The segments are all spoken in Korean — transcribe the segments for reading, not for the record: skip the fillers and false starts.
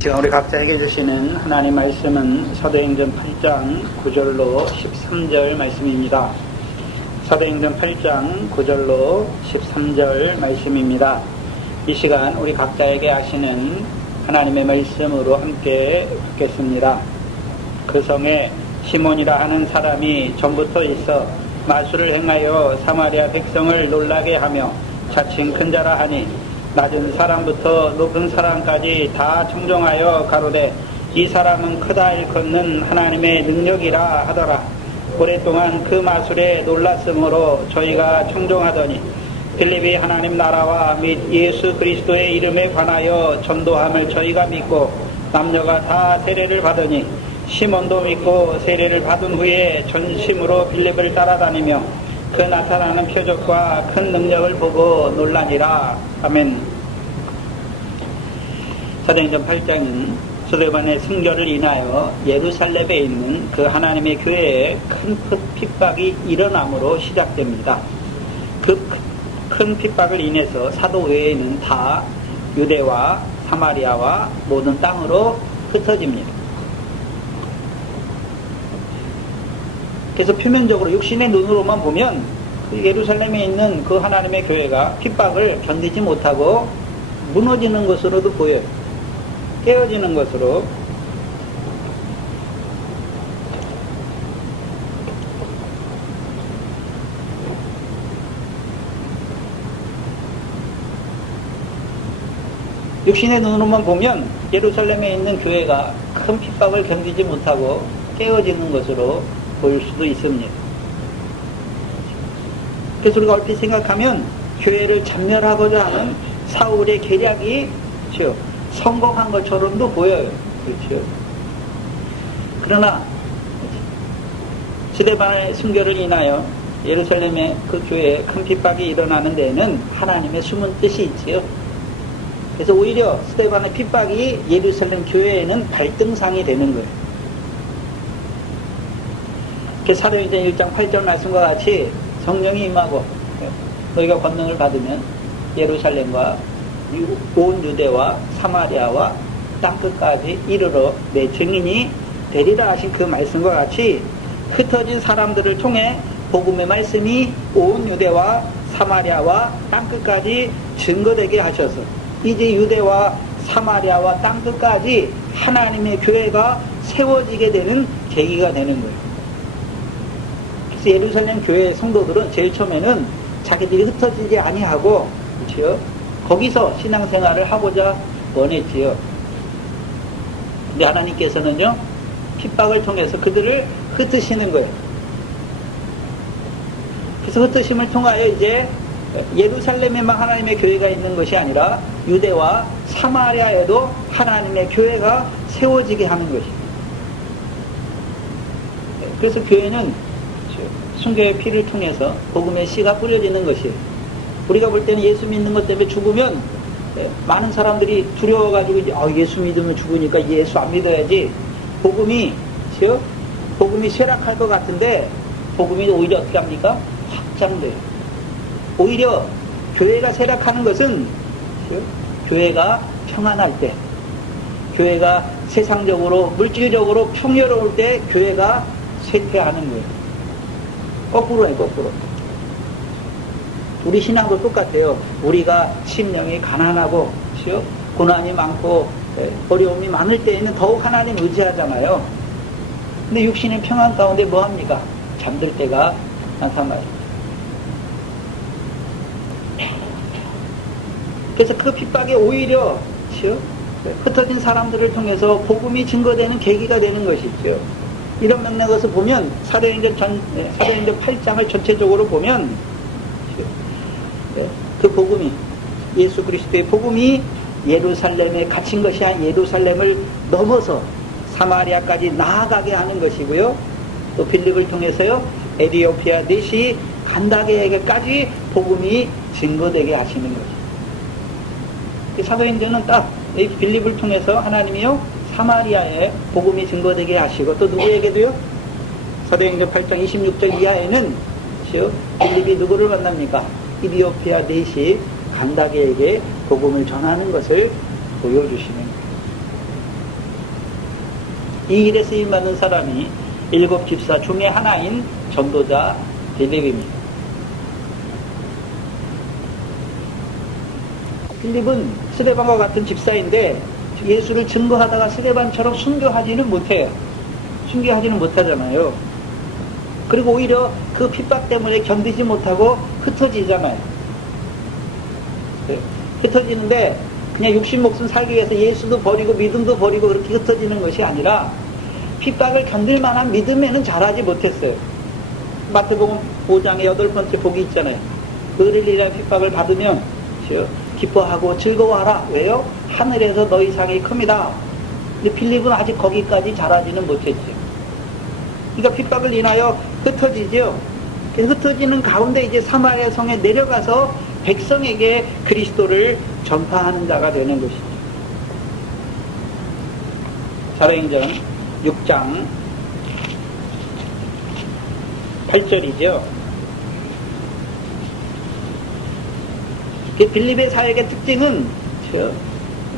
지금 우리 각자에게 주시는 하나님 말씀은 사도행전 8장 9절로 13절 말씀입니다. 사도행전 8장 9절로 13절 말씀입니다. 이 시간 우리 각자에게 하시는 하나님의 말씀으로 함께 듣겠습니다. 그 성에 시몬이라 하는 사람이 전부터 있어 마술을 행하여 사마리아 백성을 놀라게 하며 자칭 큰 자라 하니 낮은 사람부터 높은 사람까지 다 청종하여 가로되 이 사람은 크다 일컫는 하나님의 능력이라 하더라. 오랫동안 그 마술에 놀랐으므로 저희가 청종하더니 빌립이 하나님 나라와 및 예수 그리스도의 이름에 관하여 전도함을 저희가 믿고 남녀가 다 세례를 받으니 시몬도 믿고 세례를 받은 후에 전심으로 빌립을 따라다니며 그 나타나는 표적과 큰 능력을 보고 놀라니라. 아멘. 사도행전 8장은 스데반의 순교를 인하여 예루살렘에 있는 그 하나님의 교회에 큰 핍박이 일어남으로 시작됩니다. 그 큰 핍박을 인해서 사도 외에는 다 유대와 사마리아와 모든 땅으로 흩어집니다. 그래서 표면적으로 육신의 눈으로만 보면 그 예루살렘에 있는 그 하나님의 교회가 핍박을 견디지 못하고 무너지는 것으로도 보여요. 깨어지는 것으로. 육신의 눈으로만 보면 예루살렘에 있는 교회가 큰 핍박을 견디지 못하고 깨어지는 것으로 보일 수도 있습니다. 그래서 우리가 얼핏 생각하면 교회를 참멸하고자 하는 사울의 계략이 그렇죠? 성공한 것처럼도 보여요. 그렇죠? 그러나 스데반의 순교를 인하여 예루살렘의 그 교회에 큰 핍박이 일어나는 데에는 하나님의 숨은 뜻이 있지요. 그래서 오히려 스데반의 핍박이 예루살렘 교회에는 발등상이 되는 거예요. 사도행전 1장 8절 말씀과 같이 성령이 임하고 너희가 권능을 받으면 예루살렘과 온 유대와 사마리아와 땅끝까지 이르러 내 증인이 되리라 하신 그 말씀과 같이 흩어진 사람들을 통해 복음의 말씀이 온 유대와 사마리아와 땅끝까지 증거되게 하셔서 이제 유대와 사마리아와 땅끝까지 하나님의 교회가 세워지게 되는 계기가 되는 거예요. 그래서 예루살렘 교회 성도들은 제일 처음에는 자기들이 흩어지지 아니하고 그렇죠? 거기서 신앙생활을 하고자 원했지요. 근데 하나님께서는요 핍박을 통해서 그들을 흩으시는 거예요. 그래서 흩으심을 통하여 이제 예루살렘에만 하나님의 교회가 있는 것이 아니라 유대와 사마리아에도 하나님의 교회가 세워지게 하는 것이에요. 그래서 교회는 순교의 피를 통해서 복음의 씨가 뿌려지는 것이에요. 우리가 볼 때는 예수 믿는 것 때문에 죽으면 많은 사람들이 두려워가지고 예수 믿으면 죽으니까 예수 안 믿어야지. 복음이 쇠락할 것 같은데 복음이 오히려 어떻게 합니까? 확장돼요. 오히려 교회가 쇠락하는 것은 교회가 평안할 때, 교회가 세상적으로 물질적으로 풍요로울 때 교회가 쇠퇴하는 거예요. 거꾸로예요, 거꾸로. 우리 신앙도 똑같아요. 우리가 심령이 가난하고 고난이 많고 어려움이 많을 때에는 더욱 하나님 의지하잖아요. 근데 육신의 평안 가운데 뭐합니까? 잠들 때가 많단 말이에요. 그래서 그 핍박이 오히려 흩어진 사람들을 통해서 복음이 증거되는 계기가 되는 것이죠. 이런 맥락에서 보면 사도행전 8장을 전체적으로 보면 그 복음이 예수 그리스도의 복음이 예루살렘에 갇힌 것이 아닌 예루살렘을 넘어서 사마리아까지 나아가게 하는 것이고요. 또 빌립을 통해서요 에디오피아 대시 간다게에게까지 복음이 증거되게 하시는 것이죠. 사도행전은 딱 이 빌립을 통해서 하나님이요 사마리아에 복음이 증거되게 하시고 또 누구에게도요? 사도행전 8장 26절 이하에는 빌립이 누구를 만납니까? 이디오피아 대시 간다게에게 복음을 전하는 것을 보여주시는 거예요. 이 일에 쓰임받은 사람이 7 집사 중에 하나인 전도자 빌립입니다. 빌립은 스데반과 같은 집사인데 예수를 증거하다가 스데반처럼 순교하지는 못해요. 순교하지는 못하잖아요. 그리고 오히려 그 핍박 때문에 견디지 못하고 흩어지잖아요. 흩어지는데 그냥 육신 목숨 살기 위해서 예수도 버리고 믿음도 버리고 그렇게 흩어지는 것이 아니라 핍박을 견딜 만한 믿음에는 자라지 못했어요. 마태복음 5장의 8번째 복이 있잖아요. 너희를 위하여 핍박을 받으면 기뻐하고 즐거워하라. 왜요? 하늘에서 너희 상이 큽니다. 근데 빌립은 아직 거기까지 자라지는 못했죠. 그러니까 핍박을 인하여 흩어지죠. 흩어지는 가운데 이제 사마리아 성에 내려가서 백성에게 그리스도를 전파하는 자가 되는 것이죠. 사도행전 6장 8절이죠. 빌립의 사역의 특징은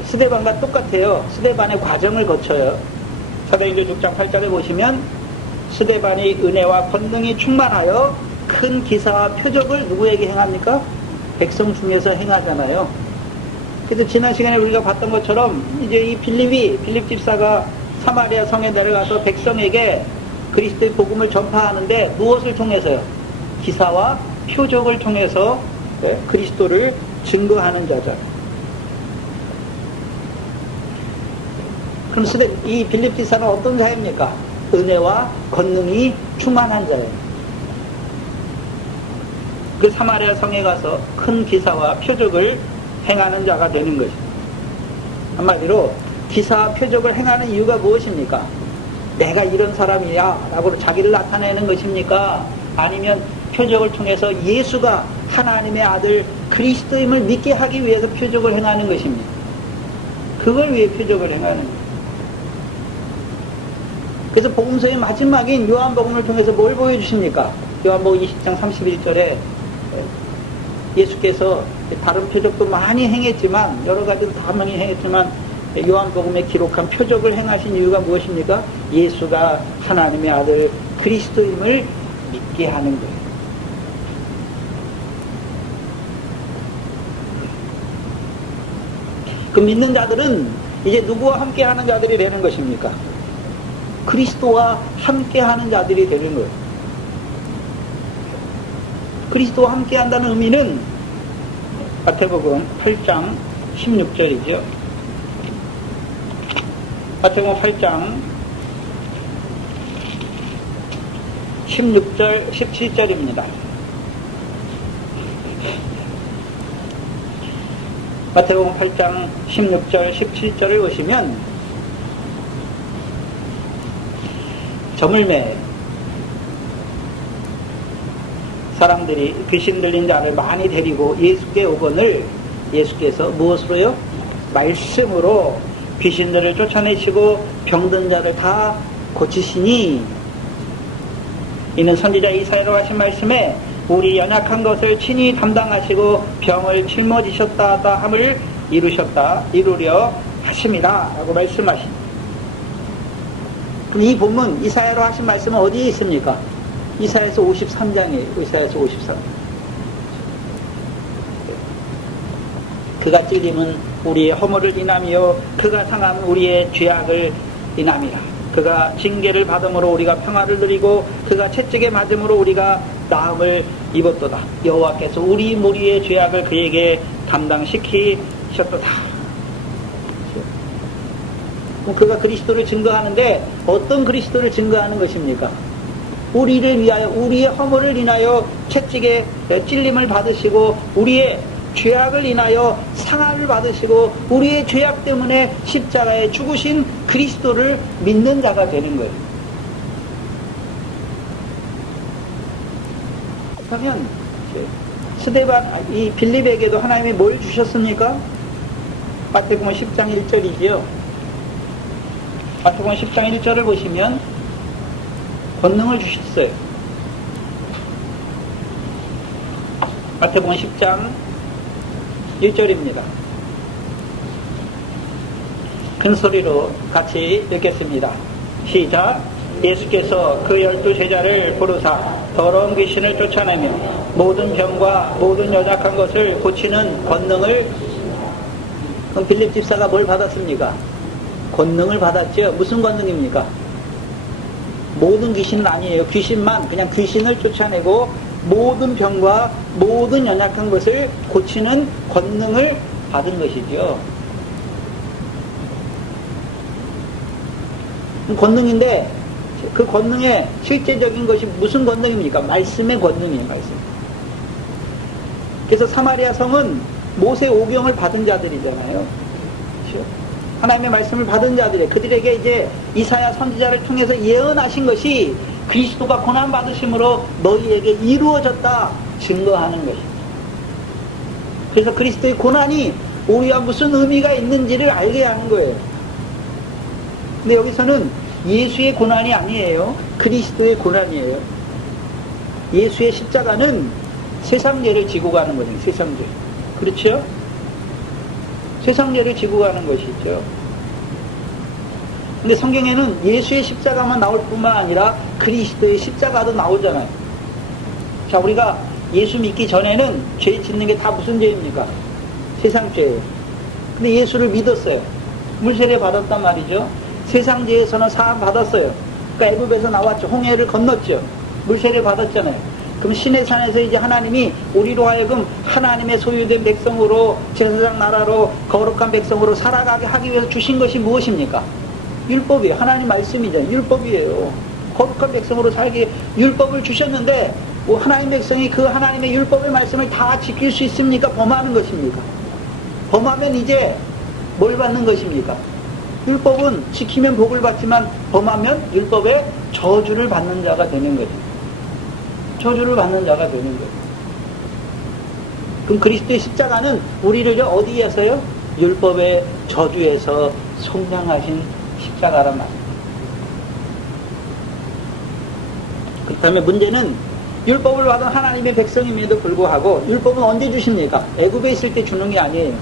스데반과 똑같아요. 스데반의 과정을 거쳐요. 사도행전 6장 8절에 보시면 스데반이 은혜와 권능이 충만하여 큰 기사와 표적을 누구에게 행합니까? 백성 중에서 행하잖아요. 그래서 지난 시간에 우리가 봤던 것처럼 이제 이 빌립 집사가 사마리아 성에 내려가서 백성에게 그리스도의 복음을 전파하는데 무엇을 통해서요? 기사와 표적을 통해서 그리스도를 증거하는 자죠. 그럼 이 빌립 집사는 어떤 자입니까? 은혜와 권능이 충만한 자예요. 그 사마리아 성에 가서 큰 기사와 표적을 행하는 자가 되는 것입니다. 한마디로 기사와 표적을 행하는 이유가 무엇입니까? 내가 이런 사람이야 라고 자기를 나타내는 것입니까? 아니면 표적을 통해서 예수가 하나님의 아들 그리스도임을 믿게 하기 위해서 표적을 행하는 것입니다. 그걸 위해 표적을 행하는 거예요. 그래서 복음서의 마지막인 요한복음을 통해서 뭘 보여주십니까? 요한복음 20장 31절에 예수께서 다른 표적도 많이 행했지만 여러 가지로 다 많이 행했지만 요한복음에 기록한 표적을 행하신 이유가 무엇입니까? 예수가 하나님의 아들 그리스도임을 믿게 하는 거예요. 그 믿는 자들은 이제 누구와 함께 하는 자들이 되는 것입니까? 그리스도와 함께 하는 자들이 되는 거예요. 그리스도와 함께 한다는 의미는 마태복음 8장 16절이죠. 마태복음 8장 16절, 17절입니다. 마태복음 8장 16절, 17절을 보시면 저물매 사람들이 귀신 들린 자를 많이 데리고 예수께 오거늘 예수께서 무엇으로요? 말씀으로 귀신들을 쫓아내시고 병든 자를 다 고치시니 이는 선지자 이사야로 하신 말씀에 우리 연약한 것을 친히 담당하시고 병을 짊어지셨다 함을 이루려 하십니다 라고 말씀하십니다. 이 본문 이사야로 하신 말씀은 어디에 있습니까? 이사야서 53장이에요. 이사야서 53장. 그가 찔림은 우리의 허물을 인하며 그가 상함은 우리의 죄악을 인함이라. 그가 징계를 받음으로 우리가 평화를 누리고 그가 채찍에 맞음으로 우리가 나음을 입었도다. 여호와께서 우리 무리의 죄악을 그에게 담당시키셨도다. 그럼 그가 그리스도를 증거하는데 어떤 그리스도를 증거하는 것입니까? 우리를 위하여 우리의 허물을 인하여 채찍에 찔림을 받으시고 우리의 죄악을 인하여 상함을 받으시고 우리의 죄악 때문에 십자가에 죽으신 그리스도를 믿는 자가 되는 거예요. 그러면 이 빌립에게도 하나님이 뭘 주셨습니까? 마태복음 10장 1절이지요. 마태복음 10장 1절을 보시면 권능을 주셨어요. 마태복음 10장 1절입니다. 큰 소리로 같이 읽겠습니다. 시작. 예수께서 그 12제자를 부르사 더러운 귀신을 쫓아내며 모든 병과 모든 연약한 것을 고치는 권능을. 그럼 빌립 집사가 뭘 받았습니까? 권능을 받았죠. 무슨 권능입니까? 모든 귀신은 아니에요. 귀신만, 그냥 귀신을 쫓아내고 모든 병과 모든 연약한 것을 고치는 권능을 받은 것이죠. 권능인데 그 권능의 실제적인 것이 무슨 권능입니까? 말씀의 권능이에요. 말씀. 그래서 사마리아 성은 모세 오경을 받은 자들이잖아요. 그렇죠? 하나님의 말씀을 받은 자들이, 그들에게 이제 이사야 선지자를 통해서 예언하신 것이 그리스도가 고난받으심으로 너희에게 이루어졌다 증거하는 것입니다. 그래서 그리스도의 고난이 우리와 무슨 의미가 있는지를 알게 하는 거예요. 근데 여기서는 예수의 고난이 아니에요. 그리스도의 고난이에요. 예수의 십자가는 세상죄를 지고 가는 거죠. 세상죄. 그렇죠? 세상죄를 지고 가는 것이죠. 근데 성경에는 예수의 십자가만 나올 뿐만 아니라 그리스도의 십자가도 나오잖아요. 자, 우리가 예수 믿기 전에는 죄 짓는 게 다 무슨 죄입니까? 세상죄예요. 근데 예수를 믿었어요. 물세례 받았단 말이죠. 세상죄에서는 사함 받았어요. 그러니까 애굽에서 나왔죠. 홍해를 건넜죠. 물세례 받았잖아요. 그럼 시내산에서 이제 하나님이 우리로 하여금 하나님의 소유된 백성으로, 제사장 나라로, 거룩한 백성으로 살아가게 하기 위해서 주신 것이 무엇입니까? 율법이에요. 하나님 말씀이잖아요. 율법이에요. 거룩한 백성으로 살기 율법을 주셨는데 하나님 백성이 그 하나님의 율법의 말씀을 다 지킬 수 있습니까? 범하는 것입니까? 범하면 이제 뭘 받는 것입니까? 율법은 지키면 복을 받지만 범하면 율법의 저주를 받는 자가 되는 거죠. 저주를 받는 자가 되는 거예요. 그럼 그리스도의 십자가는 우리를 어디에서요? 율법의 저주에서 속량하신 십자가란 말이에요. 그렇다면 문제는 율법을 받은 하나님의 백성임에도 불구하고 율법은 언제 주십니까? 애굽에 있을 때 주는 게 아니에요.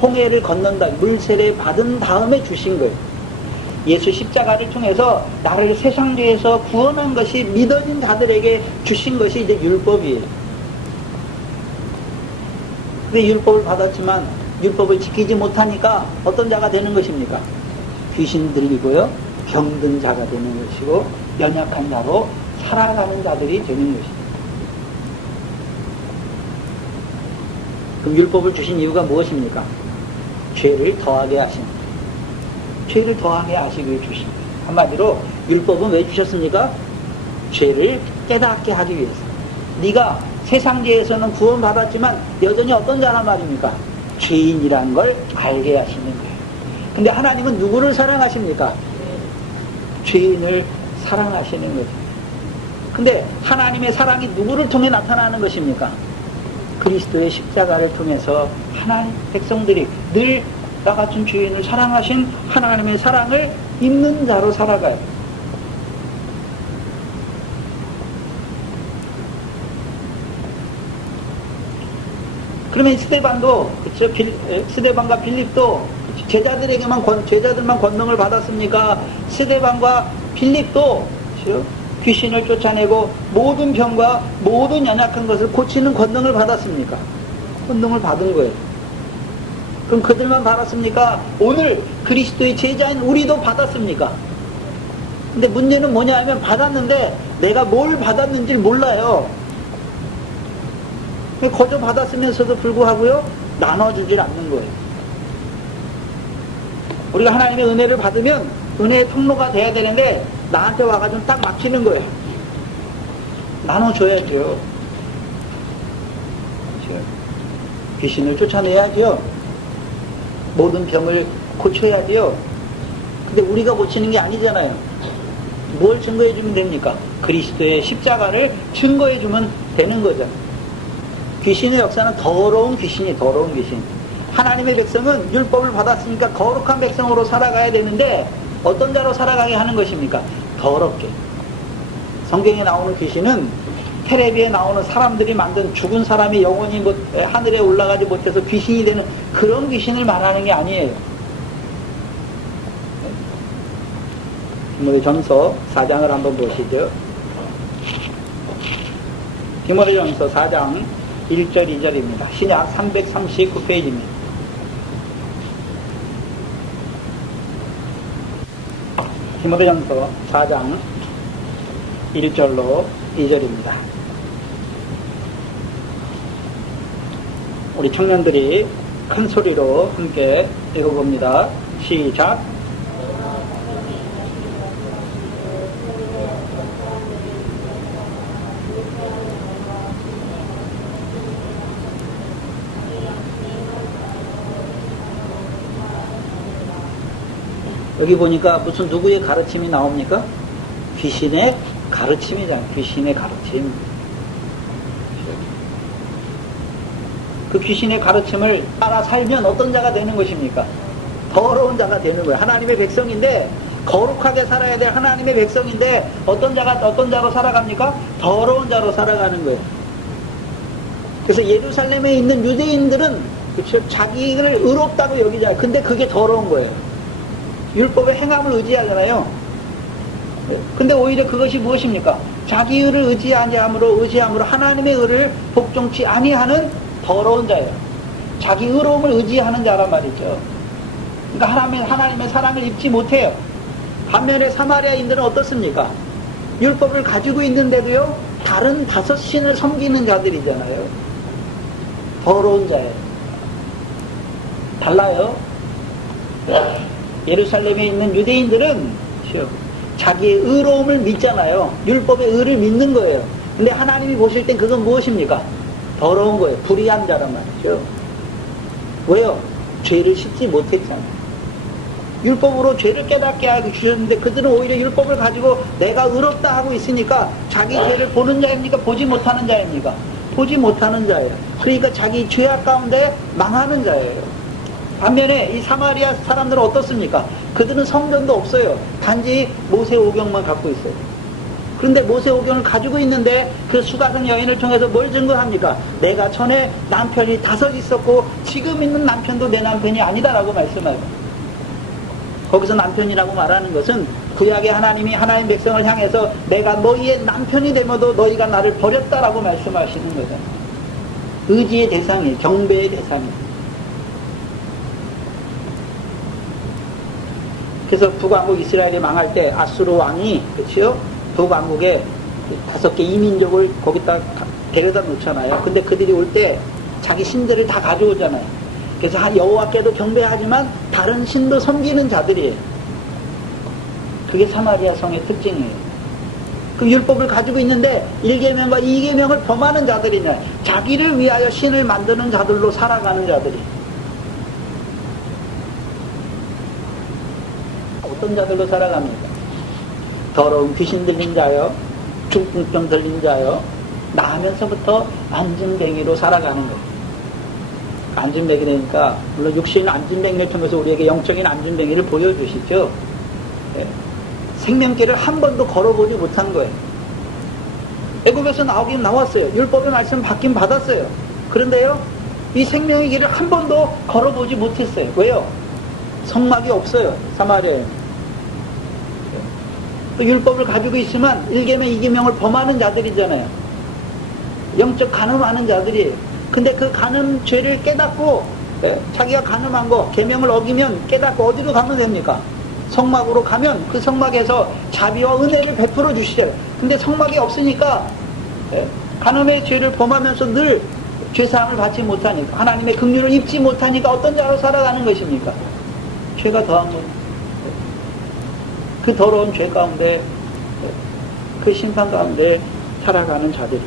홍해를 건넌다, 물세례 받은 다음에 주신 거예요. 예수 십자가를 통해서 나를 세상죄에서 구원한 것이 믿어진 자들에게 주신 것이 이제 율법이에요. 근데 율법을 받았지만 율법을 지키지 못하니까 어떤 자가 되는 것입니까? 귀신 들리고요, 병든 자가 되는 것이고 연약한 자로 살아가는 자들이 되는 것입니다. 그럼 율법을 주신 이유가 무엇입니까? 죄를 더하게 하신, 죄를 더하게 하시기 위해 주신 거예요. 한마디로 율법은 왜 주셨습니까? 죄를 깨닫게 하기 위해서. 네가 세상죄에서는 구원받았지만 여전히 어떤 자란 말입니까? 죄인이라는 걸 알게 하시는 거예요. 근데 하나님은 누구를 사랑하십니까? 죄인을 사랑하시는 거죠. 근데 하나님의 사랑이 누구를 통해 나타나는 것입니까? 그리스도의 십자가를 통해서 하나님 백성들이 늘 나 같은 죄인을 사랑하신 하나님의 사랑을 입는 자로 살아가요. 그러면 스데반도, 그렇죠? 스데반과 빌립도 제자들만 권능을 받았습니까? 스데반과 빌립도, 그렇죠? 귀신을 쫓아내고 모든 병과 모든 연약한 것을 고치는 권능을 받았습니까? 권능을 받은 거예요. 그럼 그들만 받았습니까? 오늘 그리스도의 제자인 우리도 받았습니까? 근데 문제는 뭐냐 하면 받았는데 내가 뭘 받았는지 몰라요. 거저 받았으면서도 불구하고요, 나눠주질 않는 거예요. 우리가 하나님의 은혜를 받으면 은혜의 통로가 돼야 되는데 나한테 와가지고 딱 막히는 거예요. 나눠줘야죠. 귀신을 쫓아내야죠. 모든 병을 고쳐야지요. 근데 우리가 고치는 게 아니잖아요. 뭘 증거해주면 됩니까? 그리스도의 십자가를 증거해주면 되는 거죠. 귀신의 역사는 더러운 귀신이 더러운 귀신. 하나님의 백성은 율법을 받았으니까 거룩한 백성으로 살아가야 되는데 어떤 자로 살아가게 하는 것입니까? 더럽게. 성경에 나오는 귀신은 텔레비에 나오는 사람들이 만든 죽은 사람이 영혼이 하늘에 올라가지 못해서 귀신이 되는 그런 귀신을 말하는 게 아니에요. 디모데전서 4장을 한번 보시죠. 디모데전서 4장 1절 2절입니다. 신약 339페이지입니다. 디모데전서 4장 1절로 2절입니다. 우리 청년들이 큰 소리로 함께 읽어봅니다. 시작. 여기 보니까 무슨 누구의 가르침이 나옵니까? 귀신의 가르침이잖아요. 귀신의 가르침. 그 귀신의 가르침을 따라 살면 어떤 자가 되는 것입니까? 더러운 자가 되는 거예요. 하나님의 백성인데, 거룩하게 살아야 될 하나님의 백성인데, 어떤 자로 살아갑니까? 더러운 자로 살아가는 거예요. 그래서 예루살렘에 있는 유대인들은, 그렇죠? 자기를 의롭다고 여기잖아요. 근데 그게 더러운 거예요. 율법의 행함을 의지하잖아요. 근데 오히려 그것이 무엇입니까? 자기 의를 의지함으로 하나님의 의를 복종치 아니하는 더러운 자예요. 자기 의로움을 의지하는 자란 말이죠. 그러니까 하나님의 사랑을 입지 못해요. 반면에 사마리아인들은 어떻습니까? 율법을 가지고 있는데도요, 다른 5신을 섬기는 자들이잖아요. 더러운 자예요. 달라요. 예루살렘에 있는 유대인들은 자기의 의로움을 믿잖아요. 율법의 의를 믿는 거예요. 근데 하나님이 보실 땐 그건 무엇입니까? 더러운 거예요. 불의한 자란 말이죠. 왜요? 죄를 씻지 못했잖아요. 율법으로 죄를 깨닫게 하고 주셨는데 그들은 오히려 율법을 가지고 내가 의롭다 하고 있으니까 자기 죄를 보는 자입니까? 보지 못하는 자입니까? 보지 못하는 자예요. 그러니까 자기 죄악 가운데 망하는 자예요. 반면에 이 사마리아 사람들은 어떻습니까? 그들은 성전도 없어요. 단지 모세오경만 갖고 있어요. 그런데 모세오경을 가지고 있는데 그 수가성 여인을 통해서 뭘 증거합니까? 내가 전에 남편이 5 있었고 지금 있는 남편도 내 남편이 아니다라고 말씀해요. 거기서 남편이라고 말하는 것은 구약의 하나님이 하나님 백성을 향해서 내가 너희의 남편이 되면도 너희가 나를 버렸다라고 말씀하시는 거죠. 의지의 대상이에요. 경배의 대상이에요. 그래서 북왕국 이스라엘이 망할 때 아수르 왕이, 그렇죠? 북왕국에 5개 이민족을 거기다 데려다 놓잖아요. 근데 그들이 올 때 자기 신들을 다 가져오잖아요. 그래서 여호와께도 경배하지만 다른 신도 섬기는 자들이에요. 그게 사마리아 성의 특징이에요. 그 율법을 가지고 있는데 1계명과 2계명을 범하는 자들이냐, 자기를 위하여 신을 만드는 자들로 살아가는 자들이. 어떤 자들로 살아갑니까? 더러운 귀신 들린 자요, 중풍병 들린 자요, 나면서부터 안진뱅이로 살아가는 거예요. 안진뱅이니까 물론 육신 안진뱅이를 통해서 우리에게 영적인 안진뱅이를 보여주시죠. 예. 생명길을 한 번도 걸어보지 못한 거예요. 애굽에서 나오긴 나왔어요. 율법의 말씀 받긴 받았어요. 그런데요, 이 생명의 길을 한 번도 걸어보지 못했어요. 왜요? 성막이 없어요. 사마리아에. 율법을 가지고 있으면 1계명, 2계명을 범하는 자들이잖아요. 영적 간음하는 자들이에요. 근데 그 간음 죄를 깨닫고, 자기가 간음한 거 계명을 어기면 깨닫고 어디로 가면 됩니까? 성막으로 가면 그 성막에서 자비와 은혜를 베풀어 주시잖아요. 근데 성막이 없으니까 간음의 죄를 범하면서 늘 죄사함을 받지 못하니까, 하나님의 긍휼을 입지 못하니까 어떤 자로 살아가는 것입니까? 죄가 더한 거예요. 그 더러운 죄 가운데, 그 심판 가운데 살아가는 자들이.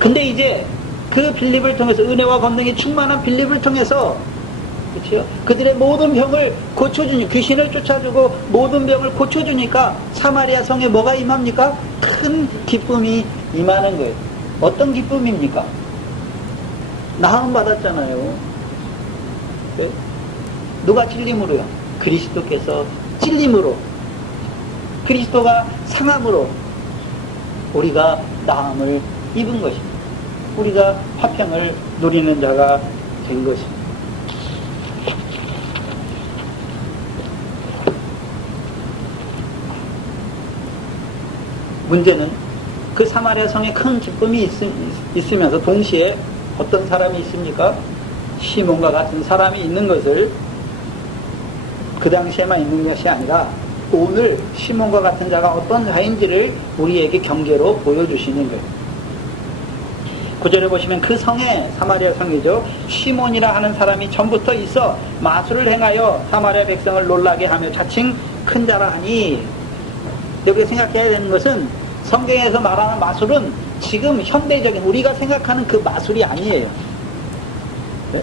근데 이제 그 빌립을 통해서, 은혜와 권능이 충만한 빌립을 통해서, 그렇죠? 그들의 모든 병을 고쳐주니, 귀신을 쫓아주고 모든 병을 고쳐주니까 사마리아 성에 뭐가 임합니까? 큰 기쁨이 임하는 거예요. 어떤 기쁨입니까? 나음 받았잖아요. 누가 찔림으로요? 그리스도께서 찔림으로, 그리스도가 상함으로 우리가 나음을 입은 것입니다. 우리가 화평을 누리는 자가 된 것입니다. 문제는 그 사마리아 성에 큰 기쁨이 있으면서 동시에 어떤 사람이 있습니까? 시몬과 같은 사람이 있는 것을 그 당시에만 있는 것이 아니라 오늘 시몬과 같은 자가 어떤 자인지를 우리에게 경계로 보여주시는 거예요. 9절에 보시면 그 성에, 사마리아 성이죠, 시몬이라 하는 사람이 전부터 있어 마술을 행하여 사마리아 백성을 놀라게 하며 자칭 큰 자라 하니, 우리가 생각해야 되는 것은 성경에서 말하는 마술은 지금 현대적인 우리가 생각하는 그 마술이 아니에요. 네?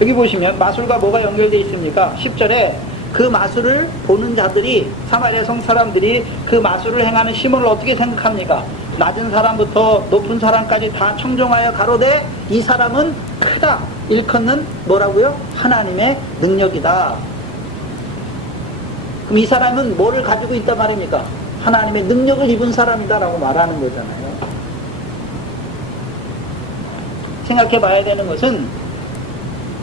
여기 보시면 마술과 뭐가 연결되어 있습니까? 10절에 그 마술을 보는 자들이, 사마리아 성 사람들이 그 마술을 행하는 시몬을 어떻게 생각합니까? 낮은 사람부터 높은 사람까지 다 청종하여 가로되 이 사람은 크다. 일컫는 뭐라고요? 하나님의 능력이다. 그럼 이 사람은 뭐를 가지고 있단 말입니까? 하나님의 능력을 입은 사람이다라고 말하는 거잖아요. 생각해 봐야 되는 것은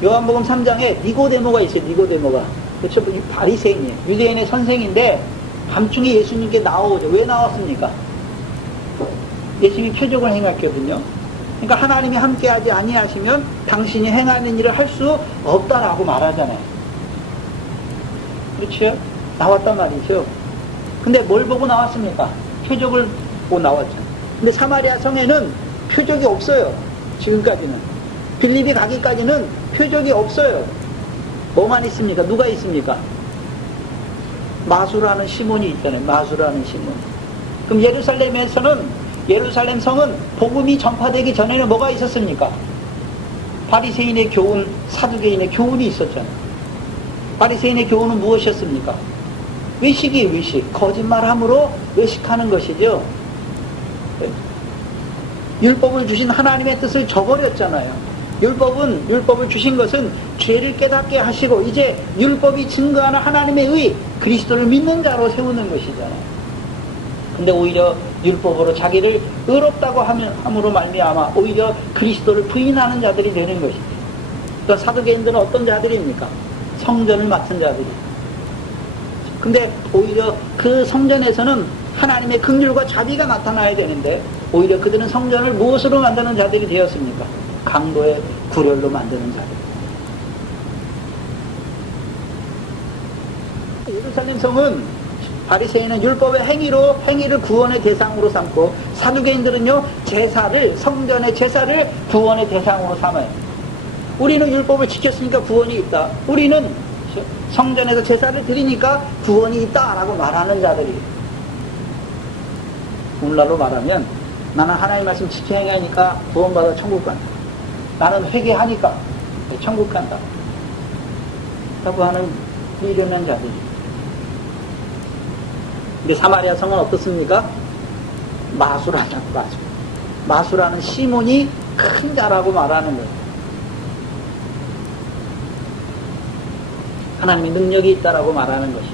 요한복음 3장에 니고데모가 있어요. 니고데모가. 그렇죠? 바리새인이에요. 유대인의 선생인데 밤중에 예수님께 나오죠. 왜 나왔습니까? 예수님이 표적을 행했거든요. 그러니까 하나님이 함께하지 아니하시면 당신이 행하는 일을 할 수 없다라고 말하잖아요. 그렇죠? 나왔단 말이죠. 근데 뭘 보고 나왔습니까? 표적을 보고 나왔죠. 근데 사마리아 성에는 표적이 없어요. 지금까지는. 빌립이 가기까지는 표적이 없어요. 뭐만 있습니까? 누가 있습니까? 마술하는 시몬이 있잖아요. 마술하는 시몬. 그럼 예루살렘 성은 복음이 전파되기 전에는 뭐가 있었습니까? 바리새인의 교훈, 사두개인의 교훈이 있었잖아요. 바리새인의 교훈은 무엇이었습니까? 외식이에요, 외식. 거짓말함으로 외식하는 것이죠. 율법을 주신 하나님의 뜻을 저버렸잖아요. 율법을 주신 것은 죄를 깨닫게 하시고 이제 율법이 증거하는 하나님의 의, 그리스도를 믿는 자로 세우는 것이잖아요. 근데 오히려 율법으로 자기를 의롭다고 함으로 말미암아 오히려 그리스도를 부인하는 자들이 되는 것이죠. 그러니까 사두개인들은 어떤 자들입니까? 성전을 맡은 자들이. 근데 오히려 그 성전에서는 하나님의 긍휼과 자비가 나타나야 되는데 오히려 그들은 성전을 무엇으로 만드는 자들이 되었습니까? 강도의 구렬로 만드는 자들. 예루살렘 성은 바리새인은 율법의 행위를 구원의 대상으로 삼고 사두개인들은요 성전의 제사를 구원의 대상으로 삼아요. 우리는 율법을 지켰으니까 구원이 있다. 우리는 성전에서 제사를 드리니까 구원이 있다라고 말하는 자들이. 오늘날로 말하면 나는 하나님 말씀 지켜 행하니까 구원받아 천국 간다. 나는 회개하니까 천국 간다. 라고 하는 미련한 자들이. 근데 사마리아 성은 어떻습니까? 마술하냐고, 마술하는 시몬이 큰 자라고 말하는 거예요. 하나님의 능력이 있다라고 말하는 것이.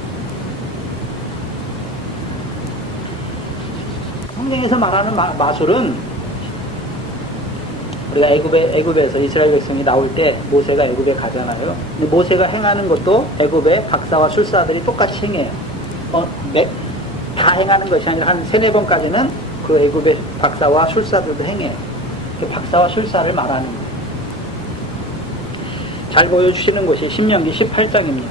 성경에서 말하는 마술은 우리가 애굽에서 이스라엘 백성이 나올 때 모세가 애굽에 가잖아요. 근데 모세가 행하는 것도 애굽의 박사와 술사들이 똑같이 행해요. 다 행하는 것이 아니라 한 3-4번까지는 그 애굽의 박사와 술사들도 행해요. 박사와 술사를 말하는 거예요. 잘 보여주시는 곳이 신명기 18장입니다.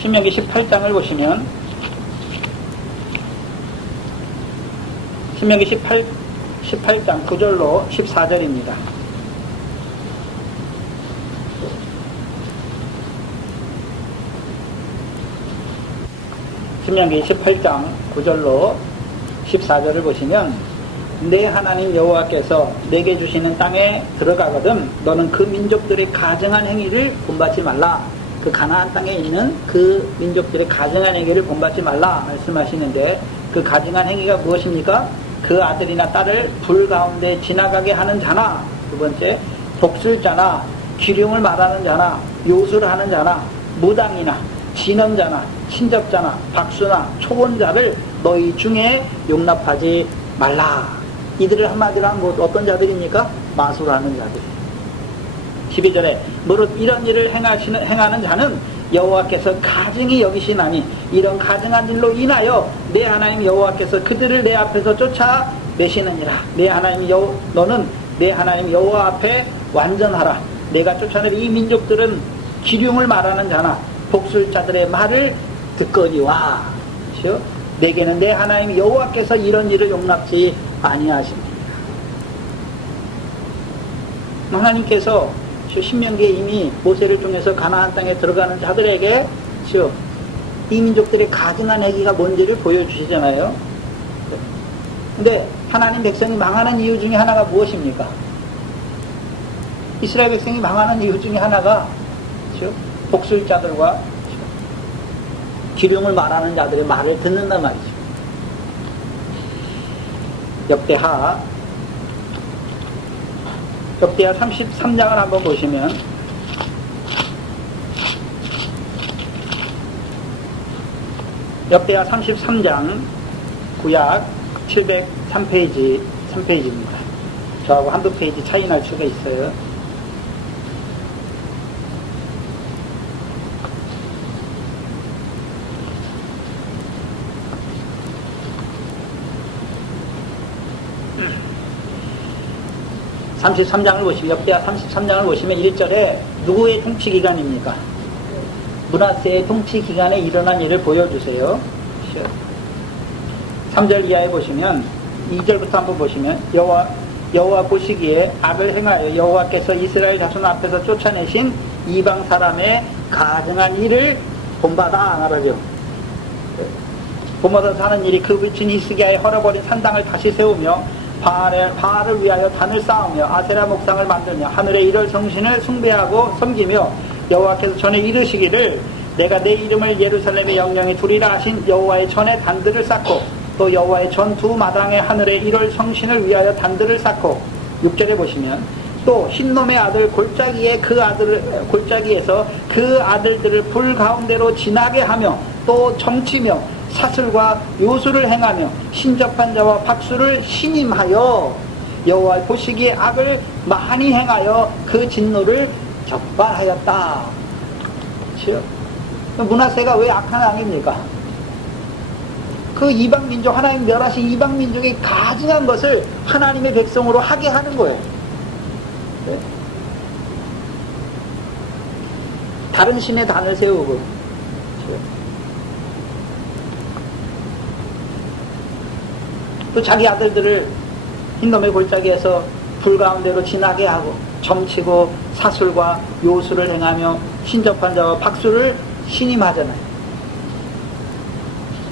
신명기 18장을 보시면 신명기 18장 9절로 14절입니다. 신명기 18장 9절로 14절을 보시면 내 하나님 여호와께서 내게 주시는 땅에 들어가거든 너는 그 민족들의 가증한 행위를 본받지 말라. 그 가나안 땅에 있는 그 민족들의 가증한 행위를 본받지 말라 말씀하시는데 그 가증한 행위가 무엇입니까? 그 아들이나 딸을 불 가운데 지나가게 하는 자나, 두 번째 독술자나 기륭을 말하는 자나 요술하는 자나 무당이나 진언자나 친접자나 박수나 초본자를 너희 중에 용납하지 말라. 이들을 한마디로 하면 어떤 자들입니까? 마술하는 자들. 12절에 무릇 이런 일을 행하는 자는 여호와께서 가증히 여기시나니 이런 가증한 일로 인하여 내 하나님 여호와께서 그들을 내 앞에서 쫓아 내시느니라. 너는 내 하나님 여호와 앞에 완전하라. 내가 쫓아낸 이 민족들은 기륭을 말하는 자나 복술자들의 말을 듣거니와. 그렇죠? 내게는 내 하나님 여호와께서 이런 일을 용납지 아니하십니다. 하나님께서 신명기에 이미 모세를 통해서 가나안 땅에 들어가는 자들에게 이 민족들의 가증한 행위가 뭔지를 보여주시잖아요. 근데 하나님 백성이 망하는 이유 중에 하나가 무엇입니까? 이스라엘 백성이 망하는 이유 중에 하나가 복술자들과 기륭을 말하는 자들의 말을 듣는단 말이죠. 역대하 33장을 한번 보시면 역대하 33장 구약 703페이지 3페이지입니다. 저하고 한두 페이지 차이 날 수가 있어요. 역대하 33장을 보시면 1절에 누구의 통치 기간입니까? 므낫세의 통치 기간에 일어난 일을 보여주세요. 3절 이하에 보시면 2절부터 한번 보시면 여호와 보시기에 악을 행하여 여호와께서 이스라엘 자손 앞에서 쫓아내신 이방 사람의 가증한 일을 본받아 말하죠. 본받아서 하는 일이 그 위친 히스기야에 헐어버린 산당을 다시 세우며 바알을 위하여 단을 쌓으며 아세라 목상을 만들며 하늘의 일월 성신을 숭배하고 섬기며 여호와께서 전에 이르시기를 내가 내 이름을 예루살렘에 영영히 두리라 하신 여호와의 전에 단들을 쌓고 또 여호와의 전 두 마당에 하늘의 일월 성신을 위하여 단들을 쌓고 6절에 보시면 또 흰놈의 아들 골짜기에서 그 아들들을 불 가운데로 지나게 하며 또 점치며 사슬과 요술을 행하며 신접한 자와 박수를 신임하여 여호와 보시기에 악을 많이 행하여 그 진노를 적발하였다. 그렇죠? 므낫세가 왜 악한 왕입니까? 그 이방 민족, 하나님 멸하신 이방 민족이 가증한 것을 하나님의 백성으로 하게 하는 거예요. 네? 다른 신의 단을 세우고, 그렇죠? 또 자기 아들들을 흰놈의 골짜기에서 불 가운데로 지나게 하고 점치고 사술과 요술을 행하며 신접한 자와 박수를 신임하잖아요.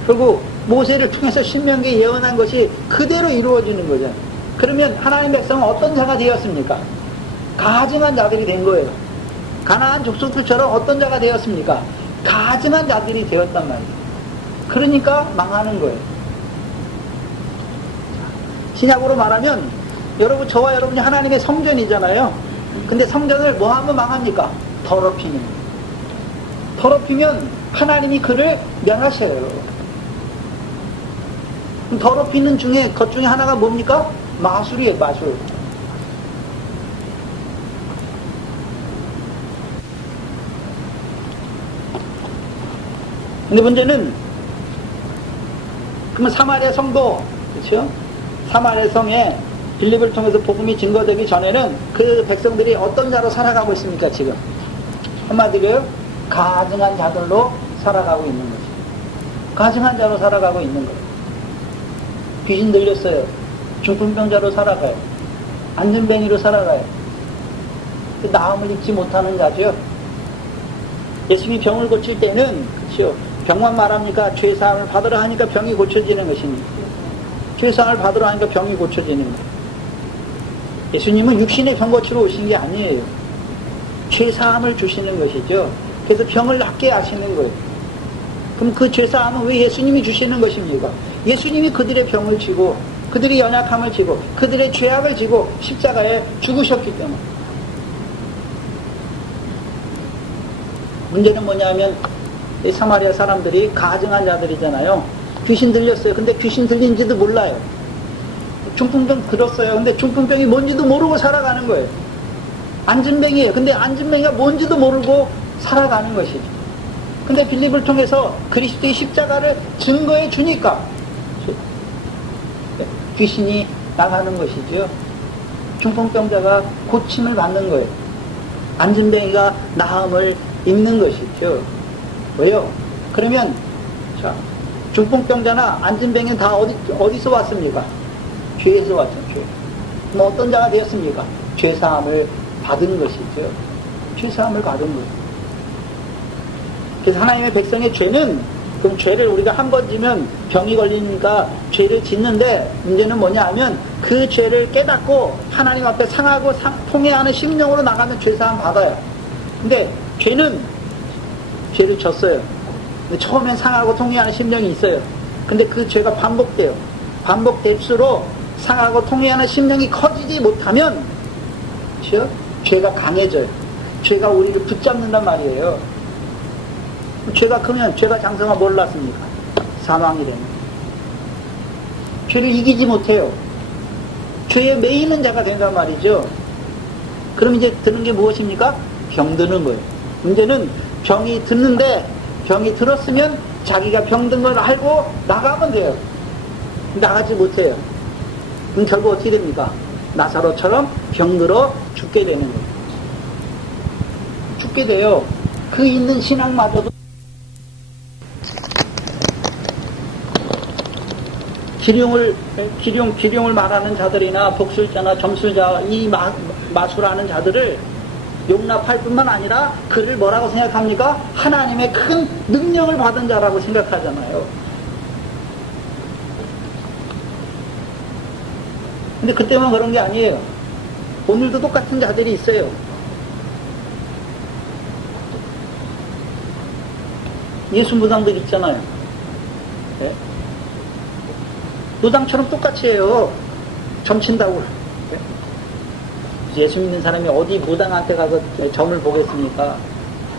그리고 모세를 통해서 신명기에 예언한 것이 그대로 이루어지는 거죠. 그러면 하나님 백성은 어떤 자가 되었습니까? 가증한 자들이 된 거예요. 가나안 족속들처럼 어떤 자가 되었습니까? 가증한 자들이 되었단 말이에요. 그러니까 망하는 거예요. 신약으로 말하면 여러분, 저와 여러분이 하나님의 성전이잖아요. 근데 성전을 뭐 하면 망합니까? 더럽히면 하나님이 그를 멸하셔요. 더럽히는 것 중에 하나가 뭡니까? 마술이에요, 마술. 근데 문제는, 그러면 사마리아 성도, 그렇죠? 사마리아 성에 빌립을 통해서 복음이 증거되기 전에는 그 백성들이 어떤 자로 살아가고 있습니까, 지금? 한마디로 가증한 자들로 살아가고 있는 거죠. 가증한 자로 살아가고 있는 거예요. 귀신 들렸어요. 중풍병자로 살아가요. 안전뱅이로 살아가요. 나음을 입지 못하는 자죠. 예수님이 병을 고칠 때는, 그렇죠, 병만 말합니까? 죄사함을 받으라 하니까 병이 고쳐지는 것입니다. 죄사함을 받으라 하니까 병이 고쳐지는 거예요. 예수님은 육신의 병 고치러 오신 게 아니에요. 죄사함을 주시는 것이죠. 그래서 병을 낫게 하시는 거예요. 그럼 그 죄사함은 왜 예수님이 주시는 것입니까? 예수님이 그들의 병을 지고 그들의 연약함을 지고 그들의 죄악을 지고 십자가에 죽으셨기 때문에. 문제는 뭐냐면 이 사마리아 사람들이 가증한 자들이잖아요. 귀신 들렸어요. 근데 귀신 들린지도 몰라요. 중풍병 들었어요. 근데 중풍병이 뭔지도 모르고 살아가는 거예요. 안진뱅이에요. 근데 안진뱅이가 뭔지도 모르고 살아가는 것이죠. 근데 빌립을 통해서 그리스도의 십자가를 증거해 주니까 귀신이 나가는 것이죠. 중풍병자가 고침을 받는 거예요. 안진뱅이가 나음을 입는 것이죠. 왜요? 그러면 자, 중풍병자나 안진뱅이는 다 어디서 왔습니까? 죄에서 왔죠. 죄. 뭐 어떤 자가 되었습니까? 죄사함을 받은 것이죠. 죄사함을 받은 거예요. 그래서 하나님의 백성의 죄는, 그럼 죄를 우리가 한 번 지면 병이 걸리니까 죄를 짓는데, 문제는 뭐냐 하면 그 죄를 깨닫고 하나님 앞에 상하고 통회하는 심령으로 나가면 죄사함 받아요. 근데 죄는 죄를 졌어요. 근데 처음엔 상하고 통회하는 심령이 있어요. 근데 그 죄가 반복돼요. 반복될수록 상하고 통회하는 심령이 커지지 못하면 죄가 강해져요. 죄가 우리를 붙잡는단 말이에요. 죄가 크면 죄가 장성화 뭘 낳습니까? 사망이 되는. 죄를 이기지 못해요. 죄에 매이는 자가 된단 말이죠. 그럼 이제 드는 게 무엇입니까? 병드는 거예요. 문제는 병이 드는데, 병이 들었으면 자기가 병든 걸 알고 나가면 돼요. 나가지 못해요. 그럼 결국 어떻게 됩니까? 나사로처럼 병들어 죽게 되는 거예요. 죽게 돼요. 그 있는 신앙마저도 기륭을 말하는 자들이나 복술자나 점술자, 이 마술하는 자들을 용납할 뿐만 아니라 그를 뭐라고 생각합니까? 하나님의 큰 능력을 받은 자라고 생각하잖아요. 근데 그때만 그런 게 아니에요. 오늘도 똑같은 자들이 있어요. 예수 무당들 있잖아요. 네? 무당처럼 똑같이 해요. 점친다고. 네? 예수 믿는 사람이 어디 무당한테 가서 점을 보겠습니까?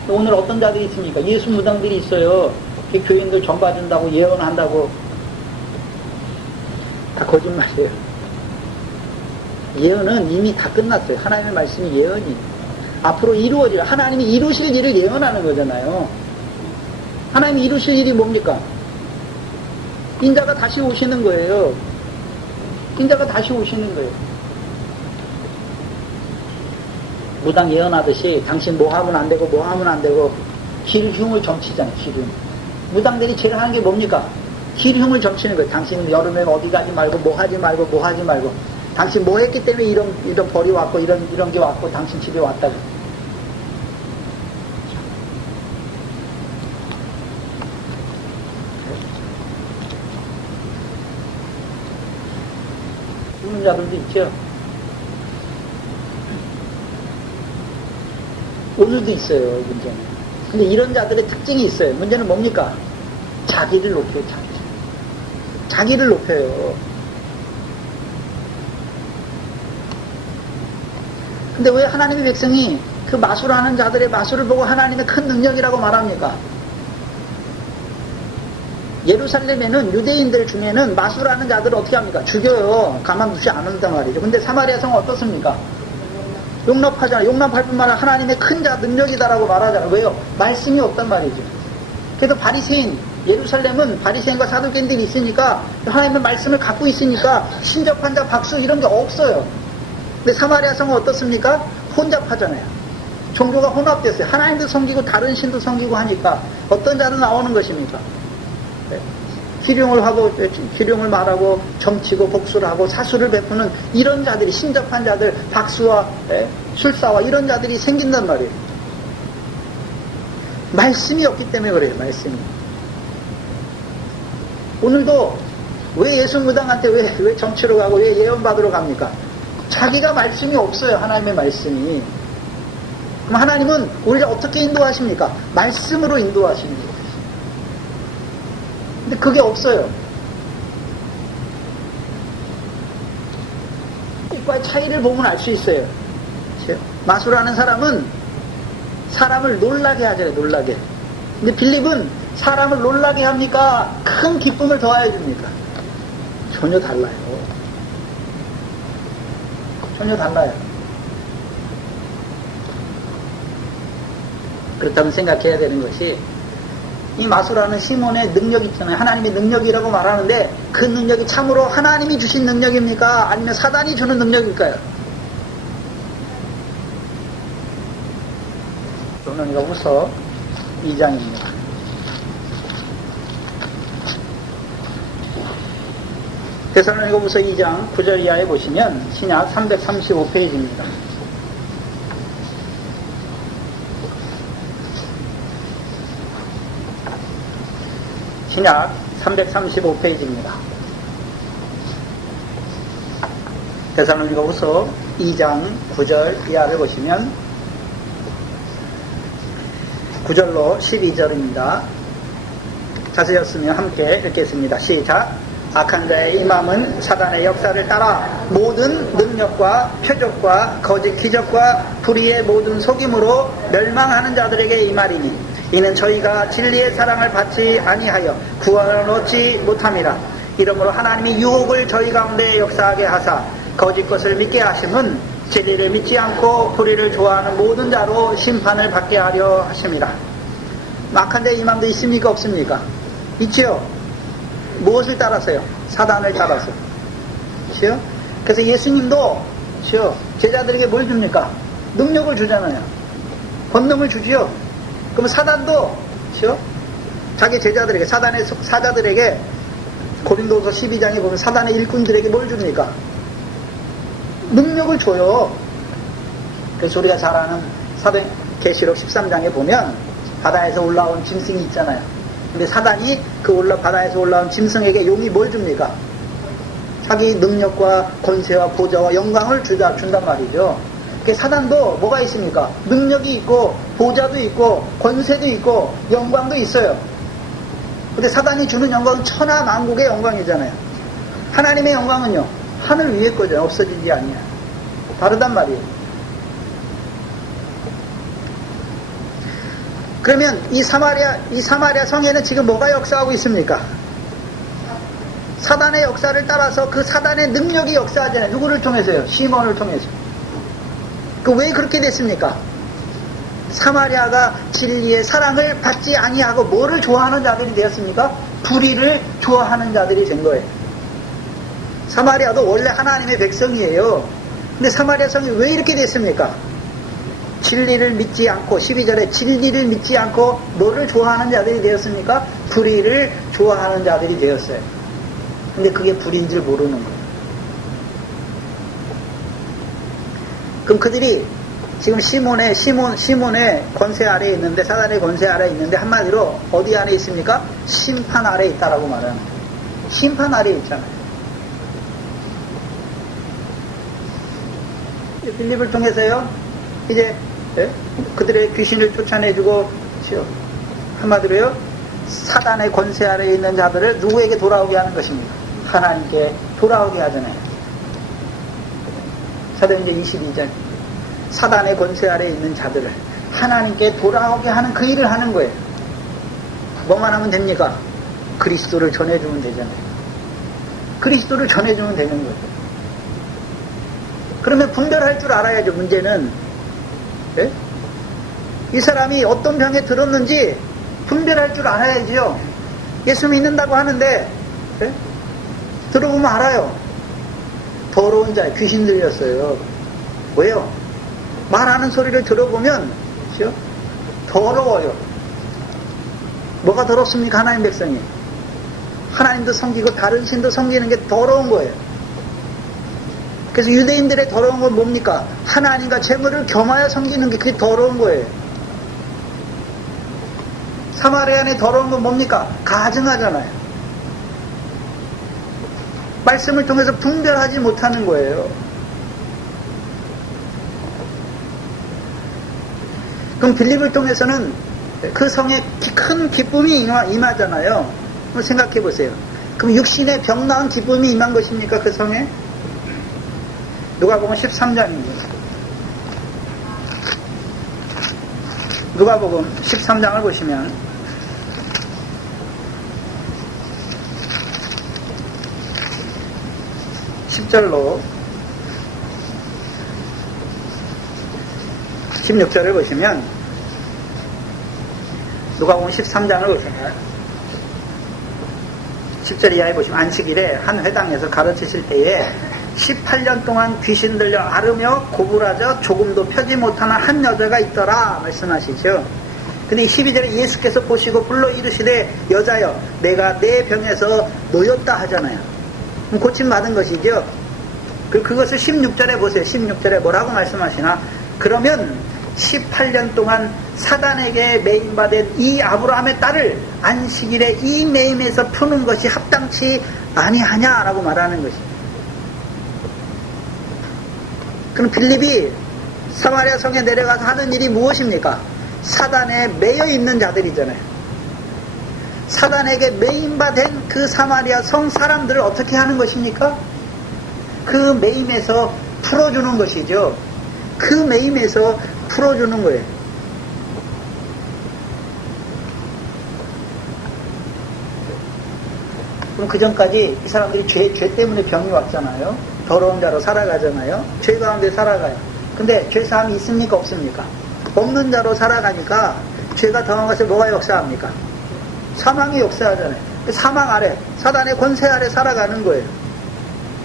오늘 어떤 자들이 있습니까? 예수 무당들이 있어요. 교인들 점 봐준다고 예언한다고. 다 거짓말이에요. 예언은 이미 다 끝났어요. 하나님의 말씀이 예언이 앞으로 이루어질, 하나님이 이루실 일을 예언하는 거잖아요. 하나님이 이루실 일이 뭡니까? 인자가 다시 오시는 거예요. 인자가 다시 오시는 거예요. 무당 예언하듯이 당신 뭐 하면 안 되고 뭐 하면 안 되고 길흉을 점치잖아요. 길흉. 무당들이 제일 하는 게 뭡니까? 길흉을 점치는 거예요. 당신 여름에 어디 가지 말고 뭐 하지 말고 뭐 하지 말고, 당신 뭐 했기 때문에 이런 벌이 왔고 이런 게 왔고 당신 집에 왔다고. 그런 자들도 있죠. 오늘도 있어요, 문제는. 근데 이런 자들의 특징이 있어요. 문제는 뭡니까? 자기를 높여요, 자기를 높여요. 근데 왜 하나님의 백성이 그 마술하는 자들의 마술을 보고 하나님의 큰 능력이라고 말합니까? 예루살렘에는 유대인들 중에는 마술하는 자들을 어떻게 합니까? 죽여요. 가만두지 않는단 말이죠. 근데 사마리아 성은 어떻습니까? 용납하잖아요. 용납할 뿐만 아니라 하나님의 큰 자 능력이다라고 말하잖아요. 왜요? 말씀이 없단 말이죠. 그래서 바리새인, 예루살렘은 바리새인과 사두개인들이 있으니까 하나님의 말씀을 갖고 있으니까 신접한 자 박수 이런 게 없어요. 근데 사마리아 성은 어떻습니까? 혼잡하잖아요. 종교가 혼합됐어요. 하나님도 섬기고 다른 신도 섬기고 하니까 어떤 자는 나오는 것입니까? 기륭을 말하고 점치고 복수를 하고 사수를 베푸는 이런 자들이, 신접한 자들, 박수와 술사와 이런 자들이 생긴단 말이에요. 말씀이 없기 때문에 그래요. 말씀이. 오늘도 왜 예수 무당한테 왜 점치러 가고 왜 예언 받으러 갑니까? 자기가 말씀이 없어요. 하나님의 말씀이. 그럼 하나님은 우리를 어떻게 인도하십니까? 말씀으로 인도하시는 거예요. 근데 그게 없어요. 이과의 차이를 보면 알 수 있어요. 마술하는 사람은 사람을 놀라게 하잖아요. 놀라게. 근데 빌립은 사람을 놀라게 합니까? 큰 기쁨을 더하여 줍니까? 전혀 달라요. 전혀 달라요. 그렇다면 생각해야 되는 것이, 이 마술하는 시몬의 능력 있잖아요. 하나님의 능력이라고 말하는데 그 능력이 참으로 하나님이 주신 능력입니까? 아니면 사단이 주는 능력일까요? 데살로니가후서 2장입니다. 데살로니가후서 2장 9절 이하에 보시면 신약 335페이지입니다. 신약 335페이지입니다. 데살로니가후서 2장 9절 이하를 보시면 9절로 12절입니다. 찾으셨으면 함께 읽겠습니다. 시작. 악한 자의 임함은 사단의 역사를 따라 모든 능력과 표적과 거짓 기적과 불의의 모든 속임으로 멸망하는 자들에게 임하리니 이는 저희가 진리의 사랑을 받지 아니하여 구원을 얻지 못함이라. 이러므로 하나님이 유혹을 저희 가운데 역사하게 하사 거짓 것을 믿게 하심은 진리를 믿지 않고 불의를 좋아하는 모든 자로 심판을 받게 하려 하심이라. 악한 자의 임함도 있습니까? 없습니까? 있지요. 무엇을 따라서요? 사단을 따라서. 그렇죠? 그래서 예수님도 그렇죠? 제자들에게 뭘 줍니까? 능력을 주잖아요. 권능을 주지요. 그럼 사단도 그렇죠? 자기 제자들에게 사단의 사자들에게 고린도서 12장에 보면 사단의 일꾼들에게 뭘 줍니까? 능력을 줘요. 그래서 우리가 잘 아는 계시록 13장에 보면 바다에서 올라온 짐승이 있잖아요. 근데 사단이 바다에서 올라온 짐승에게 용이 뭘 줍니까? 자기 능력과 권세와 보좌와 영광을 준단 말이죠. 사단도 뭐가 있습니까? 능력이 있고 보좌도 있고 권세도 있고 영광도 있어요. 근데 사단이 주는 영광은 천하만국의 영광이잖아요. 하나님의 영광은요, 하늘 위에 거죠. 없어지지 아니야. 다르단 말이에요. 그러면 이 사마리아 성에는 지금 뭐가 역사하고 있습니까? 사단의 역사를 따라서 그 사단의 능력이 역사하잖아요. 누구를 통해서요? 시몬을 통해서. 왜 그렇게 됐습니까? 사마리아가 진리의 사랑을 받지 아니하고 뭐를 좋아하는 자들이 되었습니까? 불의를 좋아하는 자들이 된 거예요. 사마리아도 원래 하나님의 백성이에요. 근데 사마리아 성이 왜 이렇게 됐습니까? 진리를 믿지 않고 12절에 진리를 믿지 않고 뭐를 좋아하는 자들이 되었습니까? 불의를 좋아하는 자들이 되었어요. 근데 그게 불의인 줄 모르는 거예요. 그럼 그들이 지금 시몬의 권세 아래에 있는데, 사단의 권세 아래에 있는데, 한마디로 어디 안에 있습니까? 심판 아래에 있다라고 말하는 거예요. 심판 아래에 있잖아요. 빌립을 통해서요, 이제 그들의 귀신을 쫓아내주고, 한마디로요, 사단의 권세 아래에 있는 자들을 누구에게 돌아오게 하는 것입니다. 하나님께 돌아오게 하잖아요. 사도행전 22절. 사단의 권세 아래에 있는 자들을 하나님께 돌아오게 하는 그 일을 하는 거예요. 뭐만 하면 됩니까? 그리스도를 전해주면 되잖아요. 그리스도를 전해주면 되는 거예요. 그러면 분별할 줄 알아야죠. 문제는 이 사람이 어떤 병에 들었는지 분별할 줄 알아야죠. 예수 믿는다고 하는데 들어보면 알아요. 더러운 자, 귀신 들렸어요. 왜요? 말하는 소리를 들어보면 그렇죠? 더러워요. 뭐가 더럽습니까? 하나님 백성이. 하나님도 섬기고 다른 신도 섬기는 게 더러운 거예요. 그래서 유대인들의 더러운 건 뭡니까? 하나님과 재물을 겸하여 섬기는 게 그게 더러운 거예요. 사마리아인의 더러운 건 뭡니까? 가증하잖아요. 말씀을 통해서 분별하지 못하는 거예요. 그럼 빌립을 통해서는 그 성에 큰 기쁨이 임하잖아요. 한번 생각해 보세요. 그럼 육신의 병 나은 기쁨이 임한 것입니까? 그 성에? 누가복음 13장입니다. 누가복음 13장을 보시면 10절로 16절을 보시면 누가복음 13장을 보시면 10절 이하에 보시면 안식일에 한 회당에서 가르치실 때에 18년 동안 귀신 들려 앓으며 고부라져 조금도 펴지 못하는 한 여자가 있더라 말씀하시죠. 근데 12절에 예수께서 보시고 불러 이르시되 여자여 내가 내 병에서 놓였다 하잖아요. 그럼 고침받은 것이죠. 그것을 16절에 보세요. 16절에 뭐라고 말씀하시나? 그러면 18년 동안 사단에게 매임받은 이 아브라함의 딸을 안식일에 이 매임에서 푸는 것이 합당치 아니하냐라고 말하는 것입니다. 그럼 빌립이 사마리아 성에 내려가서 하는 일이 무엇입니까? 사단에 매여 있는 자들이잖아요. 사단에게 매임받은 그 사마리아 성 사람들을 어떻게 하는 것입니까? 그 매임에서 풀어주는 것이죠. 그 매임에서 풀어주는 거예요. 그럼 그 전까지 이 사람들이 죄 때문에 병이 왔잖아요. 더러운 자로 살아가잖아요. 죄 가운데 살아가요. 근데 죄사함이 있습니까? 없습니까? 없는 자로 살아가니까 죄가 더한 것을 뭐가 역사합니까? 사망이 역사하잖아요. 사망 아래, 사단의 권세 아래 살아가는 거예요.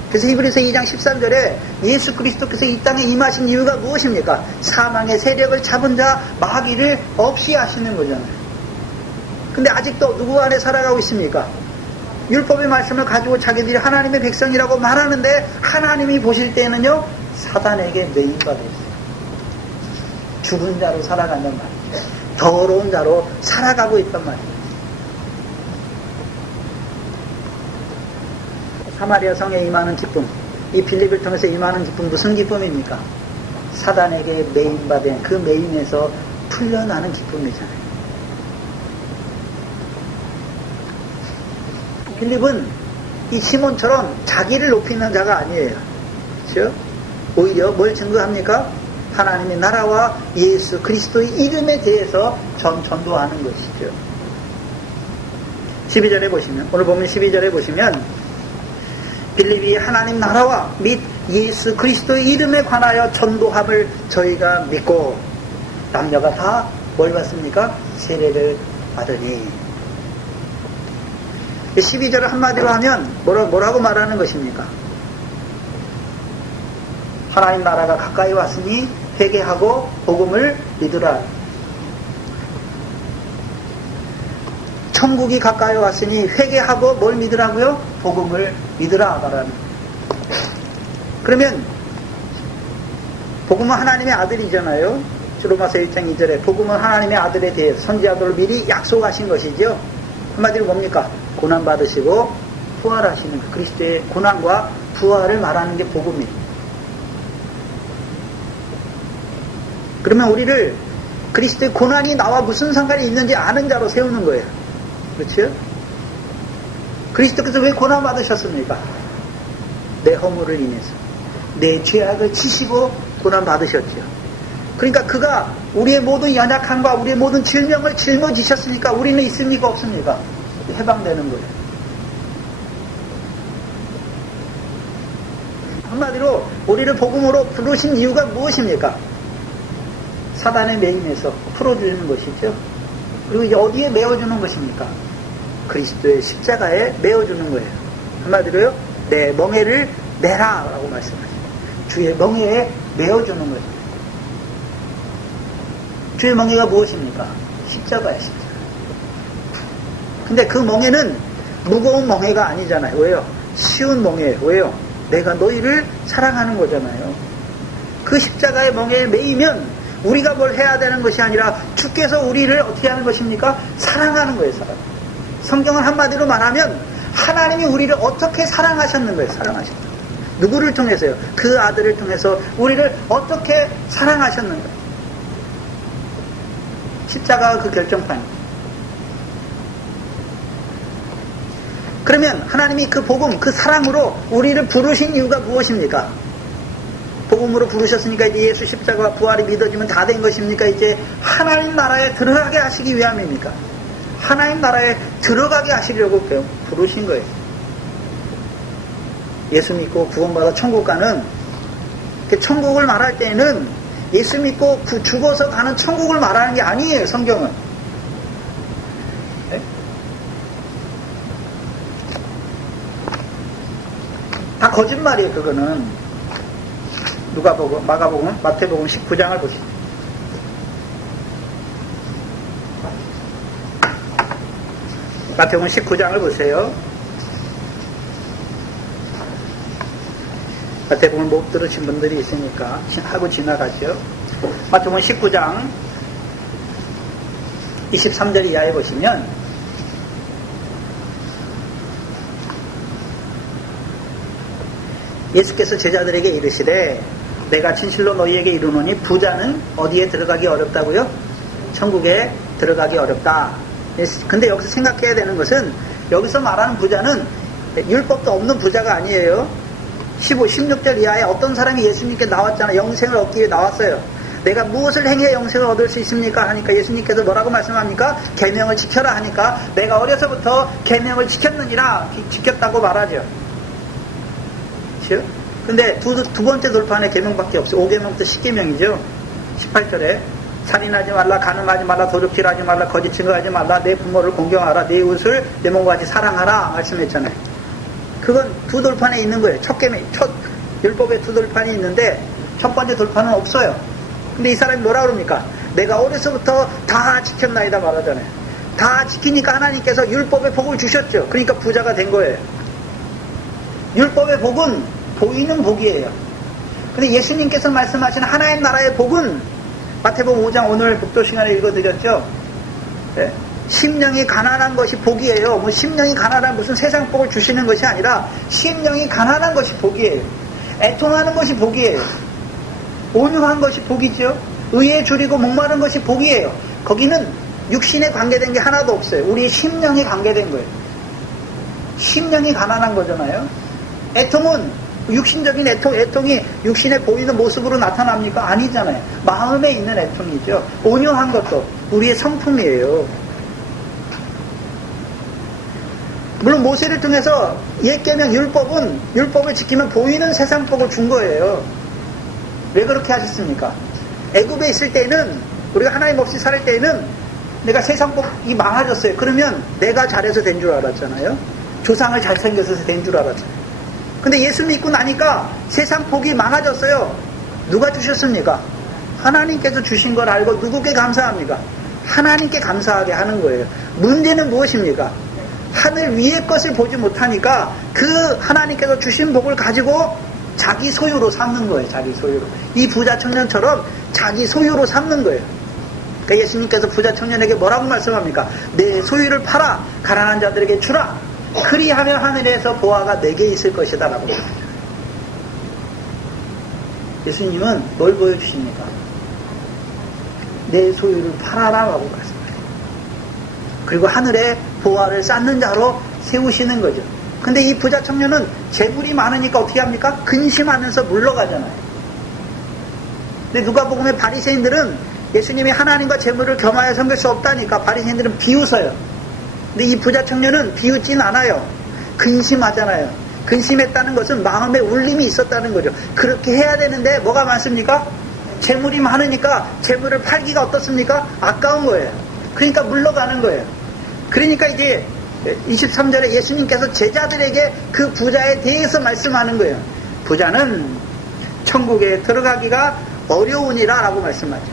그래서 히브리서 2장 13절에 예수 그리스도께서 이 땅에 임하신 이유가 무엇입니까? 사망의 세력을 잡은 자 마귀를 없이 하시는 거잖아요. 근데 아직도 누구 안에 살아가고 있습니까? 율법의 말씀을 가지고 자기들이 하나님의 백성이라고 말하는데 하나님이 보실 때는요 사단에게 매임받아 있어요. 죽은 자로 살아간단 말이에요. 더러운 자로 살아가고 있단 말이에요. 사마리아 성에 임하는 기쁨, 이 빌립을 통해서 임하는 기쁨 무슨 기쁨입니까? 사단에게 매임받은 그 매임에서 풀려나는 기쁨이잖아요. 빌립은 이 시몬처럼 자기를 높이는 자가 아니에요. 그렇죠? 오히려 뭘 증거합니까? 하나님의 나라와 예수 그리스도의 이름에 대해서 전도하는 것이죠. 12절에 보시면, 오늘 보면 12절에 보시면 빌립이 하나님 나라와 및 예수 그리스도의 이름에 관하여 전도함을 저희가 믿고 남녀가 다 뭘 받습니까? 세례를 받으니. 12절을 한마디로 하면 뭐라고 말하는 것입니까? 하나님 나라가 가까이 왔으니 회개하고 복음을 믿으라. 천국이 가까이 왔으니 회개하고 뭘 믿으라고요? 복음을 믿으라 말하는. 그러면 복음은 하나님의 아들이잖아요. 로마서 1장 2절에 복음은 하나님의 아들에 대해 선지자들을 미리 약속하신 것이죠. 한마디로 뭡니까? 고난 받으시고 부활하시는 것. 그리스도의 고난과 부활을 말하는 게 복음이에요. 그러면 우리를 그리스도의 고난이 나와 무슨 상관이 있는지 아는 자로 세우는 거예요. 그렇죠? 그리스도께서 왜 고난 받으셨습니까? 내 허물을 인해서 내 죄악을 지시고 고난 받으셨죠. 그러니까 그가 우리의 모든 연약함과 우리의 모든 질병을 짊어지셨으니까 우리는 있습니까? 없습니까? 해방되는 거예요. 한마디로 우리를 복음으로 부르신 이유가 무엇입니까? 사단의 매임에서 풀어주는 것이죠. 그리고 이제 어디에 메어주는 것입니까? 그리스도의 십자가에 메어주는 거예요. 한마디로요, 내 멍에를 메라 라고 말씀하십니다. 주의 멍에에 메어주는 거예요. 주의 멍에가 무엇입니까? 십자가예요, 십자가. 근데 그 멍에는 무거운 멍에가 아니잖아요. 왜요? 쉬운 멍에예요. 왜요? 내가 너희를 사랑하는 거잖아요. 그 십자가의 멍에에 매이면 우리가 뭘 해야 되는 것이 아니라 주께서 우리를 어떻게 하는 것입니까? 사랑하는 거예요, 사랑. 성경은 한마디로 말하면 하나님이 우리를 어떻게 사랑하셨는 거예요, 사랑하셨다. 누구를 통해서요? 그 아들을 통해서 우리를 어떻게 사랑하셨는가? 십자가가 그 결정판입니다. 그러면 하나님이 그 복음, 그 사랑으로 우리를 부르신 이유가 무엇입니까? 복음으로 부르셨으니까 이제 예수 십자가와 부활이 믿어지면 다 된 것입니까? 이제 하나님 나라에 들어가게 하시기 위함입니까? 하나님 나라에 들어가게 하시려고 부르신 거예요. 예수 믿고 구원받아 천국 가는, 천국을 말할 때는 예수 믿고 죽어서 가는 천국을 말하는 게 아니에요, 성경은. 다 거짓말이에요. 그거는. 누가복음, 마가복음, 마태복음 19장을 보시죠. 마태복음 19장을 보세요. 마태복음을 못 들으신 분들이 있으니까 하고 지나가죠. 마태복음 19장 23절 이하에 보시면 예수께서 제자들에게 이르시되 내가 진실로 너희에게 이르노니 부자는 어디에 들어가기 어렵다고요? 천국에 들어가기 어렵다. 근데 여기서 생각해야 되는 것은 여기서 말하는 부자는 율법도 없는 부자가 아니에요. 15, 16절 이하에 어떤 사람이 예수님께 나왔잖아요. 영생을 얻기 위해 나왔어요. 내가 무엇을 행해 영생을 얻을 수 있습니까? 하니까 예수님께서 뭐라고 말씀합니까? 계명을 지켜라 하니까 내가 어려서부터 계명을 지켰다고 말하죠. 그렇죠? 근데 두 번째 돌판에 계명밖에 없어요. 5계명부터 10계명이죠. 18절에 살인하지 말라, 간음하지 말라, 도둑질하지 말라, 거짓 증거하지 말라, 내 부모를 공경하라, 내 이웃을 내 몸과 같이 사랑하라 말씀했잖아요. 그건 두 돌판에 있는 거예요. 첫 율법에 두 돌판이 있는데 첫 번째 돌판은 없어요. 근데 이 사람이 뭐라 그럽니까? 내가 어려서부터 다 지켰나이다 말하잖아요. 다 지키니까 하나님께서 율법의 복을 주셨죠. 그러니까 부자가 된 거예요. 율법의 복은 보이는 복이에요. 근데 예수님께서 말씀하신 하나님 나라의 복은 마태복음 5장 오늘 복도 시간에 읽어드렸죠. 네? 심령이 가난한 것이 복이에요. 뭐 심령이 가난한 무슨 세상 복을 주시는 것이 아니라 심령이 가난한 것이 복이에요. 애통하는 것이 복이에요. 온유한 것이 복이죠. 의에 줄이고 목마른 것이 복이에요. 거기는 육신에 관계된 게 하나도 없어요. 우리의 심령이 관계된 거예요. 심령이 가난한 거잖아요. 애통은 육신적인 애통이 육신에 보이는 모습으로 나타납니까? 아니잖아요. 마음에 있는 애통이죠. 온유한 것도 우리의 성품이에요. 물론 모세를 통해서 옛계명 율법을 지키면 보이는 세상 복을 준 거예요. 왜 그렇게 하셨습니까? 애굽에 있을 때는 우리가 하나님 없이 살 때는 내가 세상 복이 많아졌어요. 그러면 내가 잘해서 된 줄 알았잖아요. 조상을 잘생겨서 된 줄 알았잖아요. 근데 예수 믿고 나니까 세상 복이 많아졌어요. 누가 주셨습니까? 하나님께서 주신 걸 알고 누구께 감사합니까? 하나님께 감사하게 하는 거예요. 문제는 무엇입니까? 하늘 위의 것을 보지 못하니까 그 하나님께서 주신 복을 가지고 자기 소유로 삼는 거예요. 자기 소유로. 이 부자 청년처럼 자기 소유로 삼는 거예요. 그러니까 예수님께서 부자 청년에게 뭐라고 말씀합니까? 내 소유를 팔아 가난한 자들에게 주라. 그리하면 하늘에서 보화가 내게 있을 것이다 라고 말합니다. 예수님은 뭘 보여주십니까? 내 소유를 팔아라 라고 말씀합니다. 그리고 하늘에 보화를 쌓는 자로 세우시는 거죠. 근데 이 부자 청년은 재물이 많으니까 어떻게 합니까? 근심하면서 물러가잖아요. 근데 누가복음의 바리새인들은 예수님이 하나님과 재물을 겸하여 섬길 수 없다니까 바리새인들은 비웃어요. 근데 이 부자 청년은 비웃진 않아요. 근심하잖아요. 근심했다는 것은 마음에 울림이 있었다는 거죠. 그렇게 해야 되는데 뭐가 많습니까? 재물이 많으니까 재물을 팔기가 어떻습니까? 아까운 거예요. 그러니까 물러가는 거예요. 그러니까 이제 23절에 예수님께서 제자들에게 그 부자에 대해서 말씀하는 거예요. 부자는 천국에 들어가기가 어려우니라 라고 말씀하죠.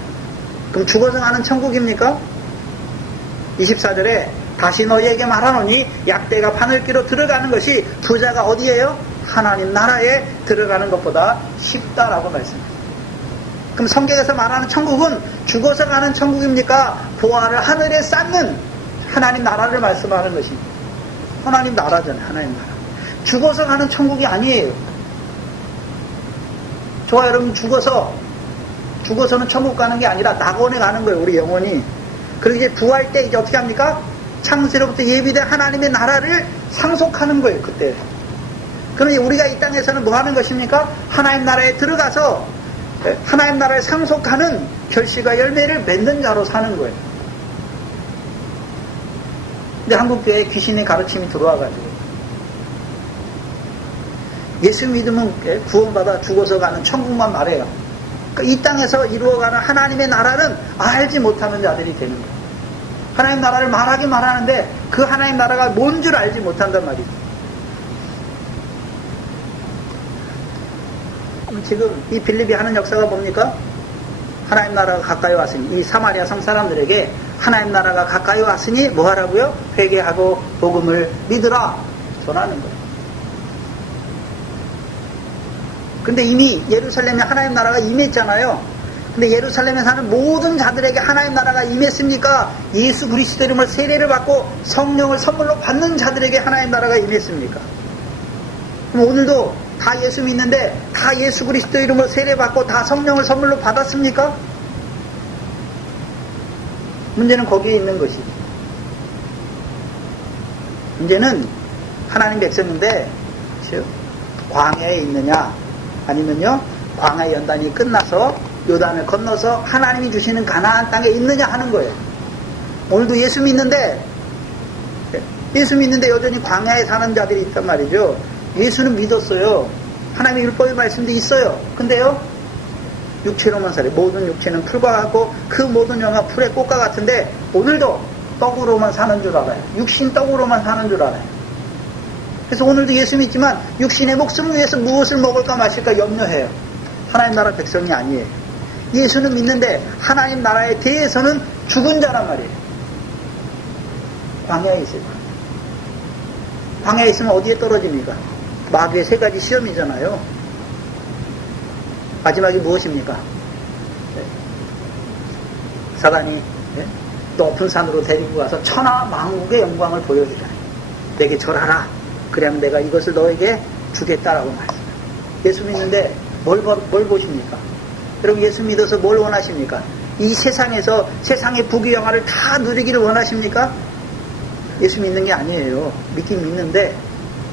그럼 죽어서 가는 천국입니까? 24절에 다시 너희에게 말하노니 약대가 바늘기로 들어가는 것이 부자가 어디에요? 하나님 나라에 들어가는 것보다 쉽다라고 말씀합니다. 그럼 성경에서 말하는 천국은 죽어서 가는 천국입니까? 보화를 하늘에 쌓는 하나님 나라를 말씀하는 것입니다. 하나님 나라잖아요. 하나님 나라. 죽어서 가는 천국이 아니에요. 저와 여러분 죽어서는 천국 가는 게 아니라 낙원에 가는 거예요. 우리 영혼이. 그리고 이제 부활 때 이제 어떻게 합니까? 창세로부터 예비된 하나님의 나라를 상속하는 거예요. 그때. 그럼 우리가 이 땅에서는 뭐 하는 것입니까? 하나님 나라에 들어가서 하나님 나라를 상속하는 결실과 열매를 맺는 자로 사는 거예요. 근데 한국교회에 귀신의 가르침이 들어와가지고 예수 믿으면 구원받아 죽어서 가는 천국만 말해요. 그러니까 이 땅에서 이루어가는 하나님의 나라는 알지 못하는 자들이 되는 거예요. 하나님 나라를 말하긴 말하는데 그 하나님 나라가 뭔 줄 알지 못한단 말이죠. 지금 이 빌립이 하는 역사가 뭡니까? 하나님 나라가 가까이 왔으니, 이 사마리아 성 사람들에게 하나님 나라가 가까이 왔으니 뭐 하라고요? 회개하고 복음을 믿으라 전하는 거예요. 근데 이미 예루살렘에 하나님 나라가 임했잖아요. 근데 예루살렘에 사는 모든 자들에게 하나님 나라가 임했습니까? 예수 그리스도 이름으로 세례를 받고 성령을 선물로 받는 자들에게 하나님 나라가 임했습니까? 그럼 오늘도 다 예수 믿는데 다 예수 그리스도 이름으로 세례 받고 다 성령을 선물로 받았습니까? 문제는 거기에 있는 것이죠. 문제는 하나님 백성인데 광야에 있느냐, 아니면요 광야 연단이 끝나서 요단을 건너서 하나님이 주시는 가나안 땅에 있느냐 하는 거예요. 오늘도 예수 믿는데 여전히 광야에 사는 자들이 있단 말이죠. 예수는 믿었어요. 하나님의 율법의 말씀도 있어요. 근데요, 육체로만 살아요. 모든 육체는 풀과 같고 그 모든 영화 풀의 꽃과 같은데 오늘도 떡으로만 사는 줄 알아요. 육신 떡으로만 사는 줄 알아요. 그래서 오늘도 예수 믿지만 육신의 목숨을 위해서 무엇을 먹을까 마실까 염려해요. 하나님 나라 백성이 아니에요. 예수는 믿는데 하나님 나라에 대해서는 죽은 자란 말이에요. 광야에 있어요. 광야에 있으면 어디에 떨어집니까? 마귀의 세 가지 시험이잖아요. 마지막이 무엇입니까? 사단이 높은 산으로 데리고 가서 천하 만국의 영광을 보여주잖아요. 내게 절하라. 그러면 내가 이것을 너에게 주겠다라고 말씀해요. 예수 믿는데 뭘 보십니까? 여러분 예수 믿어서 뭘 원하십니까? 이 세상에서 세상의 부귀영화를 다 누리기를 원하십니까? 예수 믿는 게 아니에요. 믿긴 믿는데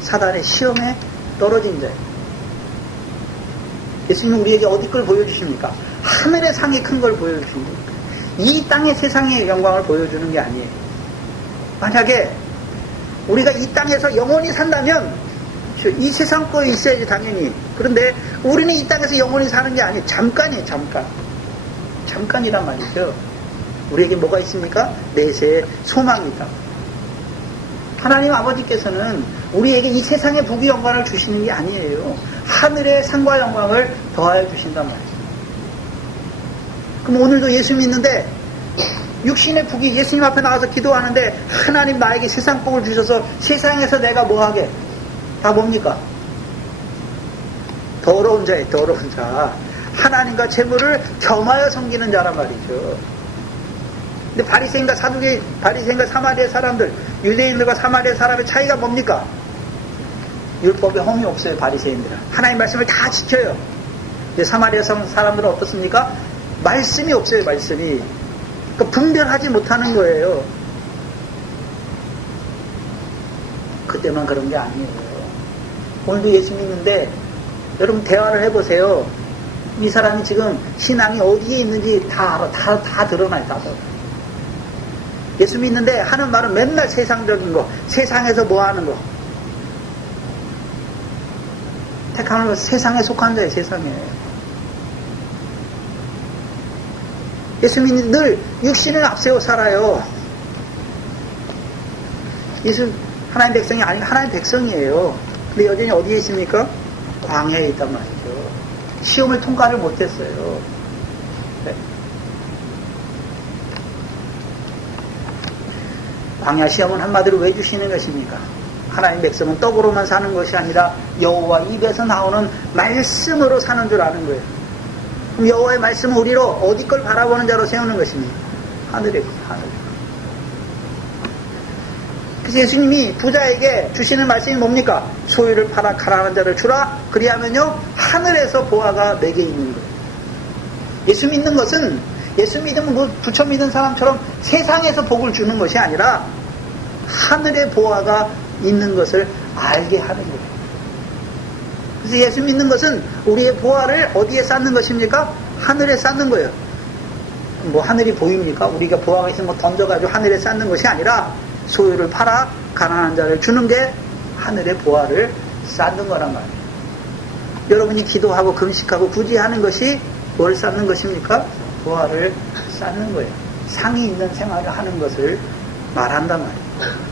사단의 시험에 떨어진 자예요. 예수님은 우리에게 어디 걸 보여주십니까? 하늘의 상이 큰 걸 보여주십니까? 이 땅의 세상의 영광을 보여주는 게 아니에요. 만약에 우리가 이 땅에서 영원히 산다면 이 세상 거에 있어야지 당연히. 그런데 우리는 이 땅에서 영원히 사는 게 아니에요. 잠깐이에요. 잠깐이란 말이죠. 우리에게 뭐가 있습니까? 내세의 소망이 있다. 하나님 아버지께서는 우리에게 이 세상의 부귀 영광을 주시는 게 아니에요. 하늘의 상과 영광을 더하여 주신단 말이에요. 그럼 오늘도 예수 믿는데 육신의 부귀, 예수님 앞에 나가서 기도하는데 하나님 나에게 세상 복을 주셔서 세상에서 내가 뭐하게? 다 뭡니까? 더러운 자예요. 더러운 자. 하나님과 재물을 겸하여 섬기는 자란 말이죠. 근데 바리새인과 사두개, 바리새인과 사마리아 사람들, 유대인들과 사마리아 사람의 차이가 뭡니까? 율법에 험이 없어요. 바리새인들은 하나님 말씀을 다 지켜요. 근데 사마리아 사람들은 어떻습니까? 말씀이 없어요. 말씀이. 그러니까 분별하지 못하는 거예요. 그때만 그런 게 아니에요. 오늘도 예수 믿는데 여러분 대화를 해보세요. 이 사람이 지금 신앙이 어디에 있는지 다 알아. 다 드러나요. 다 드러나요. 예수 믿는데 하는 말은 맨날 세상적인 거, 세상에서 뭐 하는 거. 택하는 거 세상에 속한 자예요. 세상에. 예수 믿는 늘 육신을 앞세워 살아요. 예수 하나님 백성이 아니 하나님 백성이에요. 근데 여전히 어디에 있습니까? 광야에 있단 말이죠. 시험을 통과를 못했어요. 네. 광야 시험은 한마디로 왜 주시는 것입니까? 하나님 백성은 떡으로만 사는 것이 아니라 여호와 입에서 나오는 말씀으로 사는 줄 아는 거예요. 그럼 여호와의 말씀은 우리로 어디 걸 바라보는 자로 세우는 것입니까? 하늘에. 그래서 예수님이 부자에게 주시는 말씀이 뭡니까? 소유를 팔아 가난한 자를 주라. 그리하면요 하늘에서 보화가 내게 있는 거예요. 예수 믿는 것은 예수 믿으면 뭐 부처 믿은 사람처럼 세상에서 복을 주는 것이 아니라 하늘의 보화가 있는 것을 알게 하는 거예요. 그래서 예수 믿는 것은 우리의 보화를 어디에 쌓는 것입니까? 하늘에 쌓는 거예요. 뭐 하늘이 보입니까? 우리가 보화가 있으면 뭐 던져가지고 하늘에 쌓는 것이 아니라 소유를 팔아 가난한 자를 주는 게 하늘의 보화를 쌓는 거란 말이에요. 여러분이 기도하고 금식하고 굳이 하는 것이 뭘 쌓는 것입니까? 보화를 쌓는 거예요. 상이 있는 생활을 하는 것을 말한단 말이에요.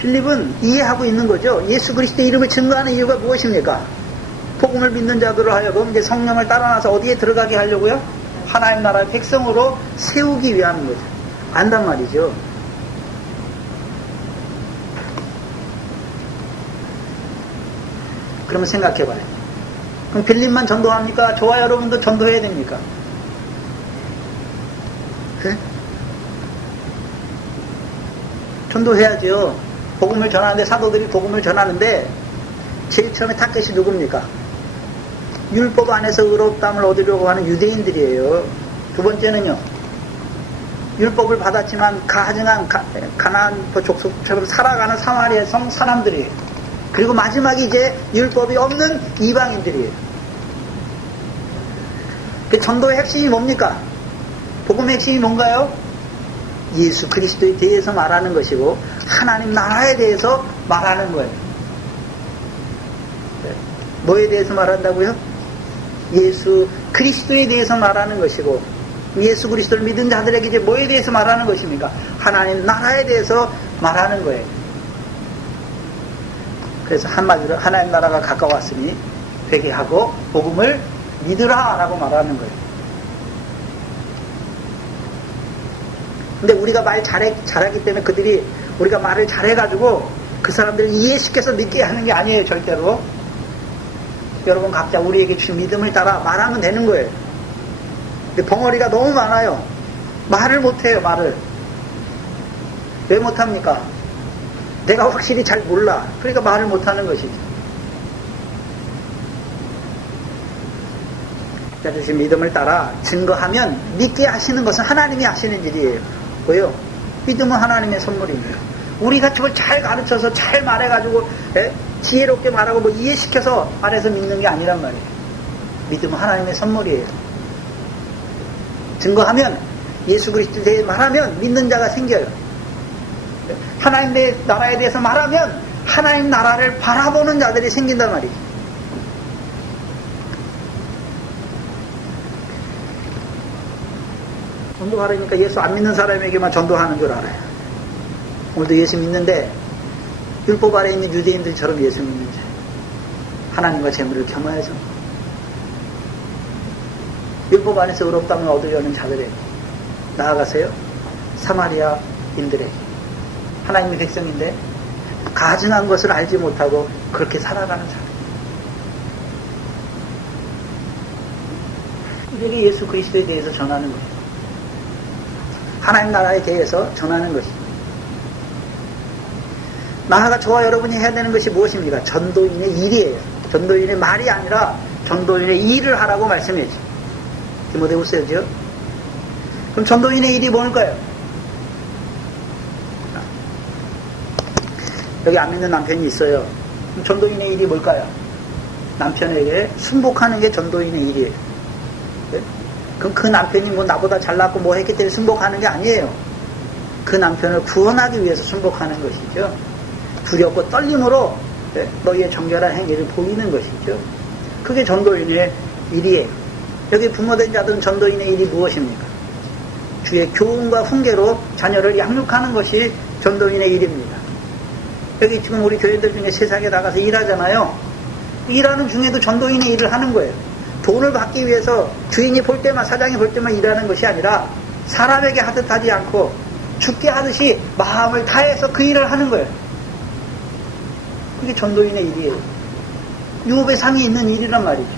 빌립은 이해하고 있는 거죠. 예수 그리스도의 이름을 증거하는 이유가 무엇입니까? 복음을 믿는 자들을 하여금 이제 성령을 따라나서 어디에 들어가게 하려고요? 하나님 나라의 백성으로 세우기 위한 거죠. 안단 말이죠. 그러면 생각해봐요. 그럼 빌립만 전도합니까? 저와 여러분도 전도해야 됩니까? 그래? 전도해야죠. 복음을 전하는데, 사도들이 복음을 전하는데 제일 처음에 타겟이 누굽니까? 율법 안에서 의롭다함을 얻으려고 하는 유대인들이에요. 두 번째는요, 율법을 받았지만 가증한 가나안 족속처럼 살아가는 사마리아 성 사람들이에요. 그리고 마지막에 이제 율법이 없는 이방인들이에요. 그 전도의 핵심이 뭡니까? 복음의 핵심이 뭔가요? 예수 그리스도에 대해서 말하는 것이고 하나님 나라에 대해서 말하는 거예요. 뭐에 대해서 말한다고요? 예수 그리스도에 대해서 말하는 것이고, 예수 그리스도를 믿은 자들에게 이제 뭐에 대해서 말하는 것입니까? 하나님 나라에 대해서 말하는 거예요. 그래서 한마디로 하나님 나라가 가까웠으니 되게 하고 복음을 믿으라 라고 말하는 거예요. 근데 우리가 말 잘하기 때문에 그들이 우리가 말을 잘해가지고 그 사람들을 이해시켜서 믿게 하는 게 아니에요. 절대로. 여러분 각자 우리에게 주신 믿음을 따라 말하면 되는 거예요. 근데 벙어리가 너무 많아요. 말을 못해요. 말을. 왜 못합니까? 내가 확실히 잘 몰라. 그러니까 말을 못하는 것이죠. 주신 믿음을 따라 증거하면 믿게 하시는 것은 하나님이 하시는 일이에요. 왜요? 믿음은 하나님의 선물입니다. 우리가 저걸 잘 가르쳐서 잘 말해가지고 지혜롭게 말하고 뭐 이해시켜서 말해서 믿는 게 아니란 말이에요. 믿음은 하나님의 선물이에요. 증거하면, 예수 그리스도에 대해 말하면 믿는 자가 생겨요. 하나님 나라에 대해서 말하면 하나님 나라를 바라보는 자들이 생긴단 말이죠. 전도하려니까 예수 안 믿는 사람에게만 전도하는 줄 알아요. 오늘도 예수 믿는데 율법 아래에 있는 유대인들처럼 예수 믿는지, 하나님과 재물을 겸하여서 율법 안에서 의롭다함을 얻으려는 자들에게 나아가세요. 사마리아인들에게, 하나님의 백성인데 가증한 것을 알지 못하고 그렇게 살아가는 사람, 우리에게 예수 그리스도에 대해서 전하는 거예요. 하나님 나라에 대해서 전하는 것입니다. 나아가 저와 여러분이 해야 되는 것이 무엇입니까? 전도인의 일이에요. 전도인의 말이 아니라 전도인의 일을 하라고 말씀해야죠. 디모데후서죠. 그럼 전도인의 일이 뭘까요? 여기 안 믿는 남편이 있어요. 그럼 전도인의 일이 뭘까요? 남편에게 순복하는 게 전도인의 일이에요. 네? 그럼 그 남편이 뭐 나보다 잘났고 뭐 했기 때문에 순복하는 게 아니에요. 그 남편을 구원하기 위해서 순복하는 것이죠. 두렵고 떨림으로 너희의 정결한 행위를 보이는 것이죠. 그게 전도인의 일이에요. 여기 부모된 자들은 전도인의 일이 무엇입니까? 주의 교훈과 훈계로 자녀를 양육하는 것이 전도인의 일입니다. 여기 지금 우리 교회들 중에 세상에 나가서 일하잖아요. 일하는 중에도 전도인의 일을 하는 거예요. 돈을 받기 위해서 주인이 볼 때만, 사장이 볼 때만 일하는 것이 아니라 사람에게 하듯 하지 않고 죽게 하듯이 마음을 다해서 그 일을 하는 거예요. 그게 전도인의 일이에요. 유업의 상이 있는 일이란 말이죠.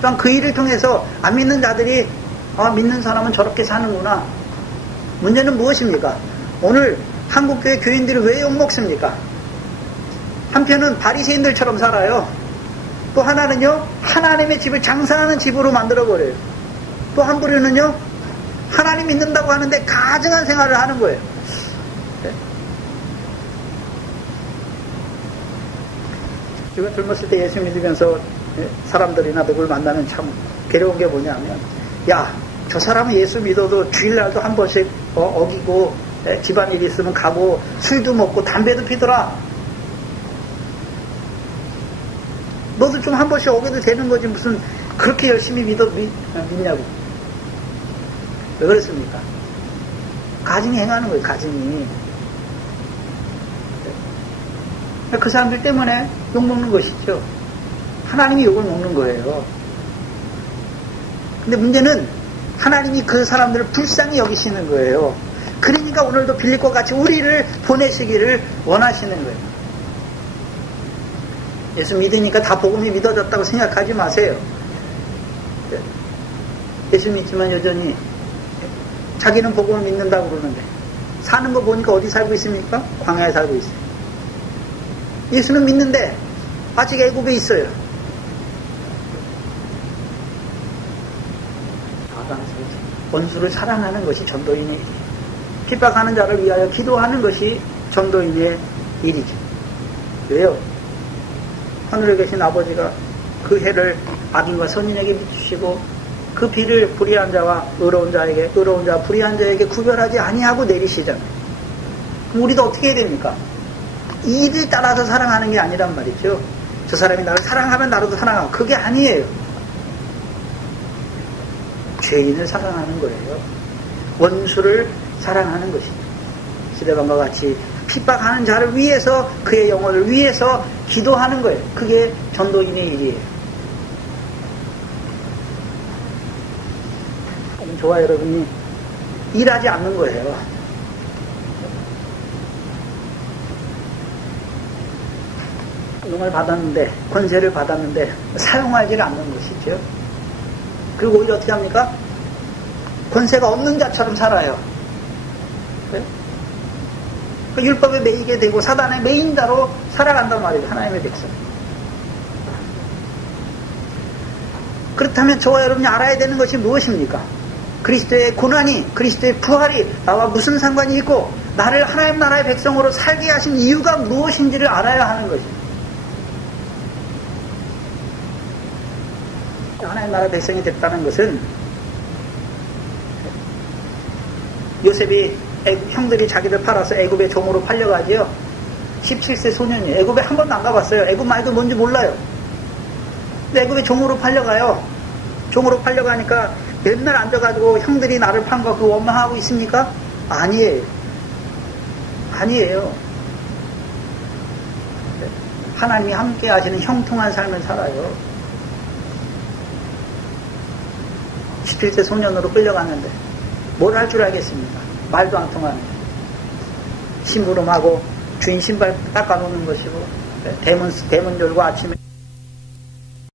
또한 그 일을 통해서 안 믿는 자들이 믿는 사람은 저렇게 사는구나. 문제는 무엇입니까? 오늘 한국교회 교인들이 왜 욕먹습니까? 한편은 바리새인들처럼 살아요. 또 하나는요, 하나님의 집을 장사하는 집으로 만들어버려요. 또 한 부류는요, 하나님 믿는다고 하는데 가증한 생활을 하는 거예요. 네? 제가 젊었을 때 예수 믿으면서 사람들이나 누굴 만나면 참 괴로운 게 뭐냐면, 야, 저 사람은 예수 믿어도 주일날도 한 번씩 어기고 집안일 있으면 가고 술도 먹고 담배도 피더라. 너도 좀 한 번씩 어겨도 되는 거지 무슨 그렇게 열심히 믿냐고. 왜 그랬습니까? 가증이 행하는 거예요. 가증이. 그 사람들 때문에 욕먹는 것이죠. 하나님이 욕을 먹는 거예요. 근데 문제는 하나님이 그 사람들을 불쌍히 여기시는 거예요. 그러니까 오늘도 빌립과 같이 우리를 보내시기를 원하시는 거예요. 예수 믿으니까 다 복음이 믿어졌다고 생각하지 마세요. 예수 믿지만 여전히 자기는 복음을 믿는다고 그러는데 사는 거 보니까 어디 살고 있습니까? 광야에 살고 있어요. 예수는 믿는데 아직 애굽에 있어요. 원수를 사랑하는 것이 전도인의 일이에요. 핍박하는 자를 위하여 기도하는 것이 전도인의 일이죠. 왜요? 하늘에 계신 아버지가 그 해를 악인과 선인에게 비추시고 그 비를 불의한 자와 의로운 자에게, 의로운 자와 불의한 자에게 구별하지 아니하고 내리시잖아요. 그럼 우리도 어떻게 해야 됩니까? 이를 따라서 사랑하는 게 아니란 말이죠. 저 사람이 나를 사랑하면 나도 사랑하고, 그게 아니에요. 죄인을 사랑하는 거예요. 원수를 사랑하는 것이죠. 스데반과 같이 핍박하는 자를 위해서, 그의 영혼을 위해서 기도하는 거예요. 그게 전도인의 일이에요. 저와 여러분이 일하지 않는 거예요. 능을 받았는데, 권세를 받았는데 사용하지 않는 것이죠. 그리고 오히려 어떻게 합니까? 권세가 없는 자처럼 살아요. 네? 그 율법에 매이게 되고 사단의 매인자로 살아간단 말이에요. 하나님의 백성. 그렇다면 저와 여러분이 알아야 되는 것이 무엇입니까? 그리스도의 고난이, 그리스도의 부활이 나와 무슨 상관이 있고 나를 하나님 나라의 백성으로 살게 하신 이유가 무엇인지를 알아야 하는 것입니다. 하나님 나라의 백성이 됐다는 것은 요셉이 형들이 자기들 팔아서 애굽의 종으로 팔려가지요. 17세 소년이에요. 애굽에 한 번도 안 가봤어요. 애굽 말도 뭔지 몰라요. 근데 애굽의 종으로 팔려가요. 종으로 팔려가니까 맨날 앉아가지고 형들이 나를 판 거 그거 원망하고 있습니까? 아니에요. 아니에요. 하나님이 함께 하시는 형통한 삶을 살아요. 17세 소년으로 끌려갔는데 뭘 할 줄 알겠습니까? 말도 안 통하는 심부름하고 주인 신발 닦아놓는 것이고 대문 열고 아침에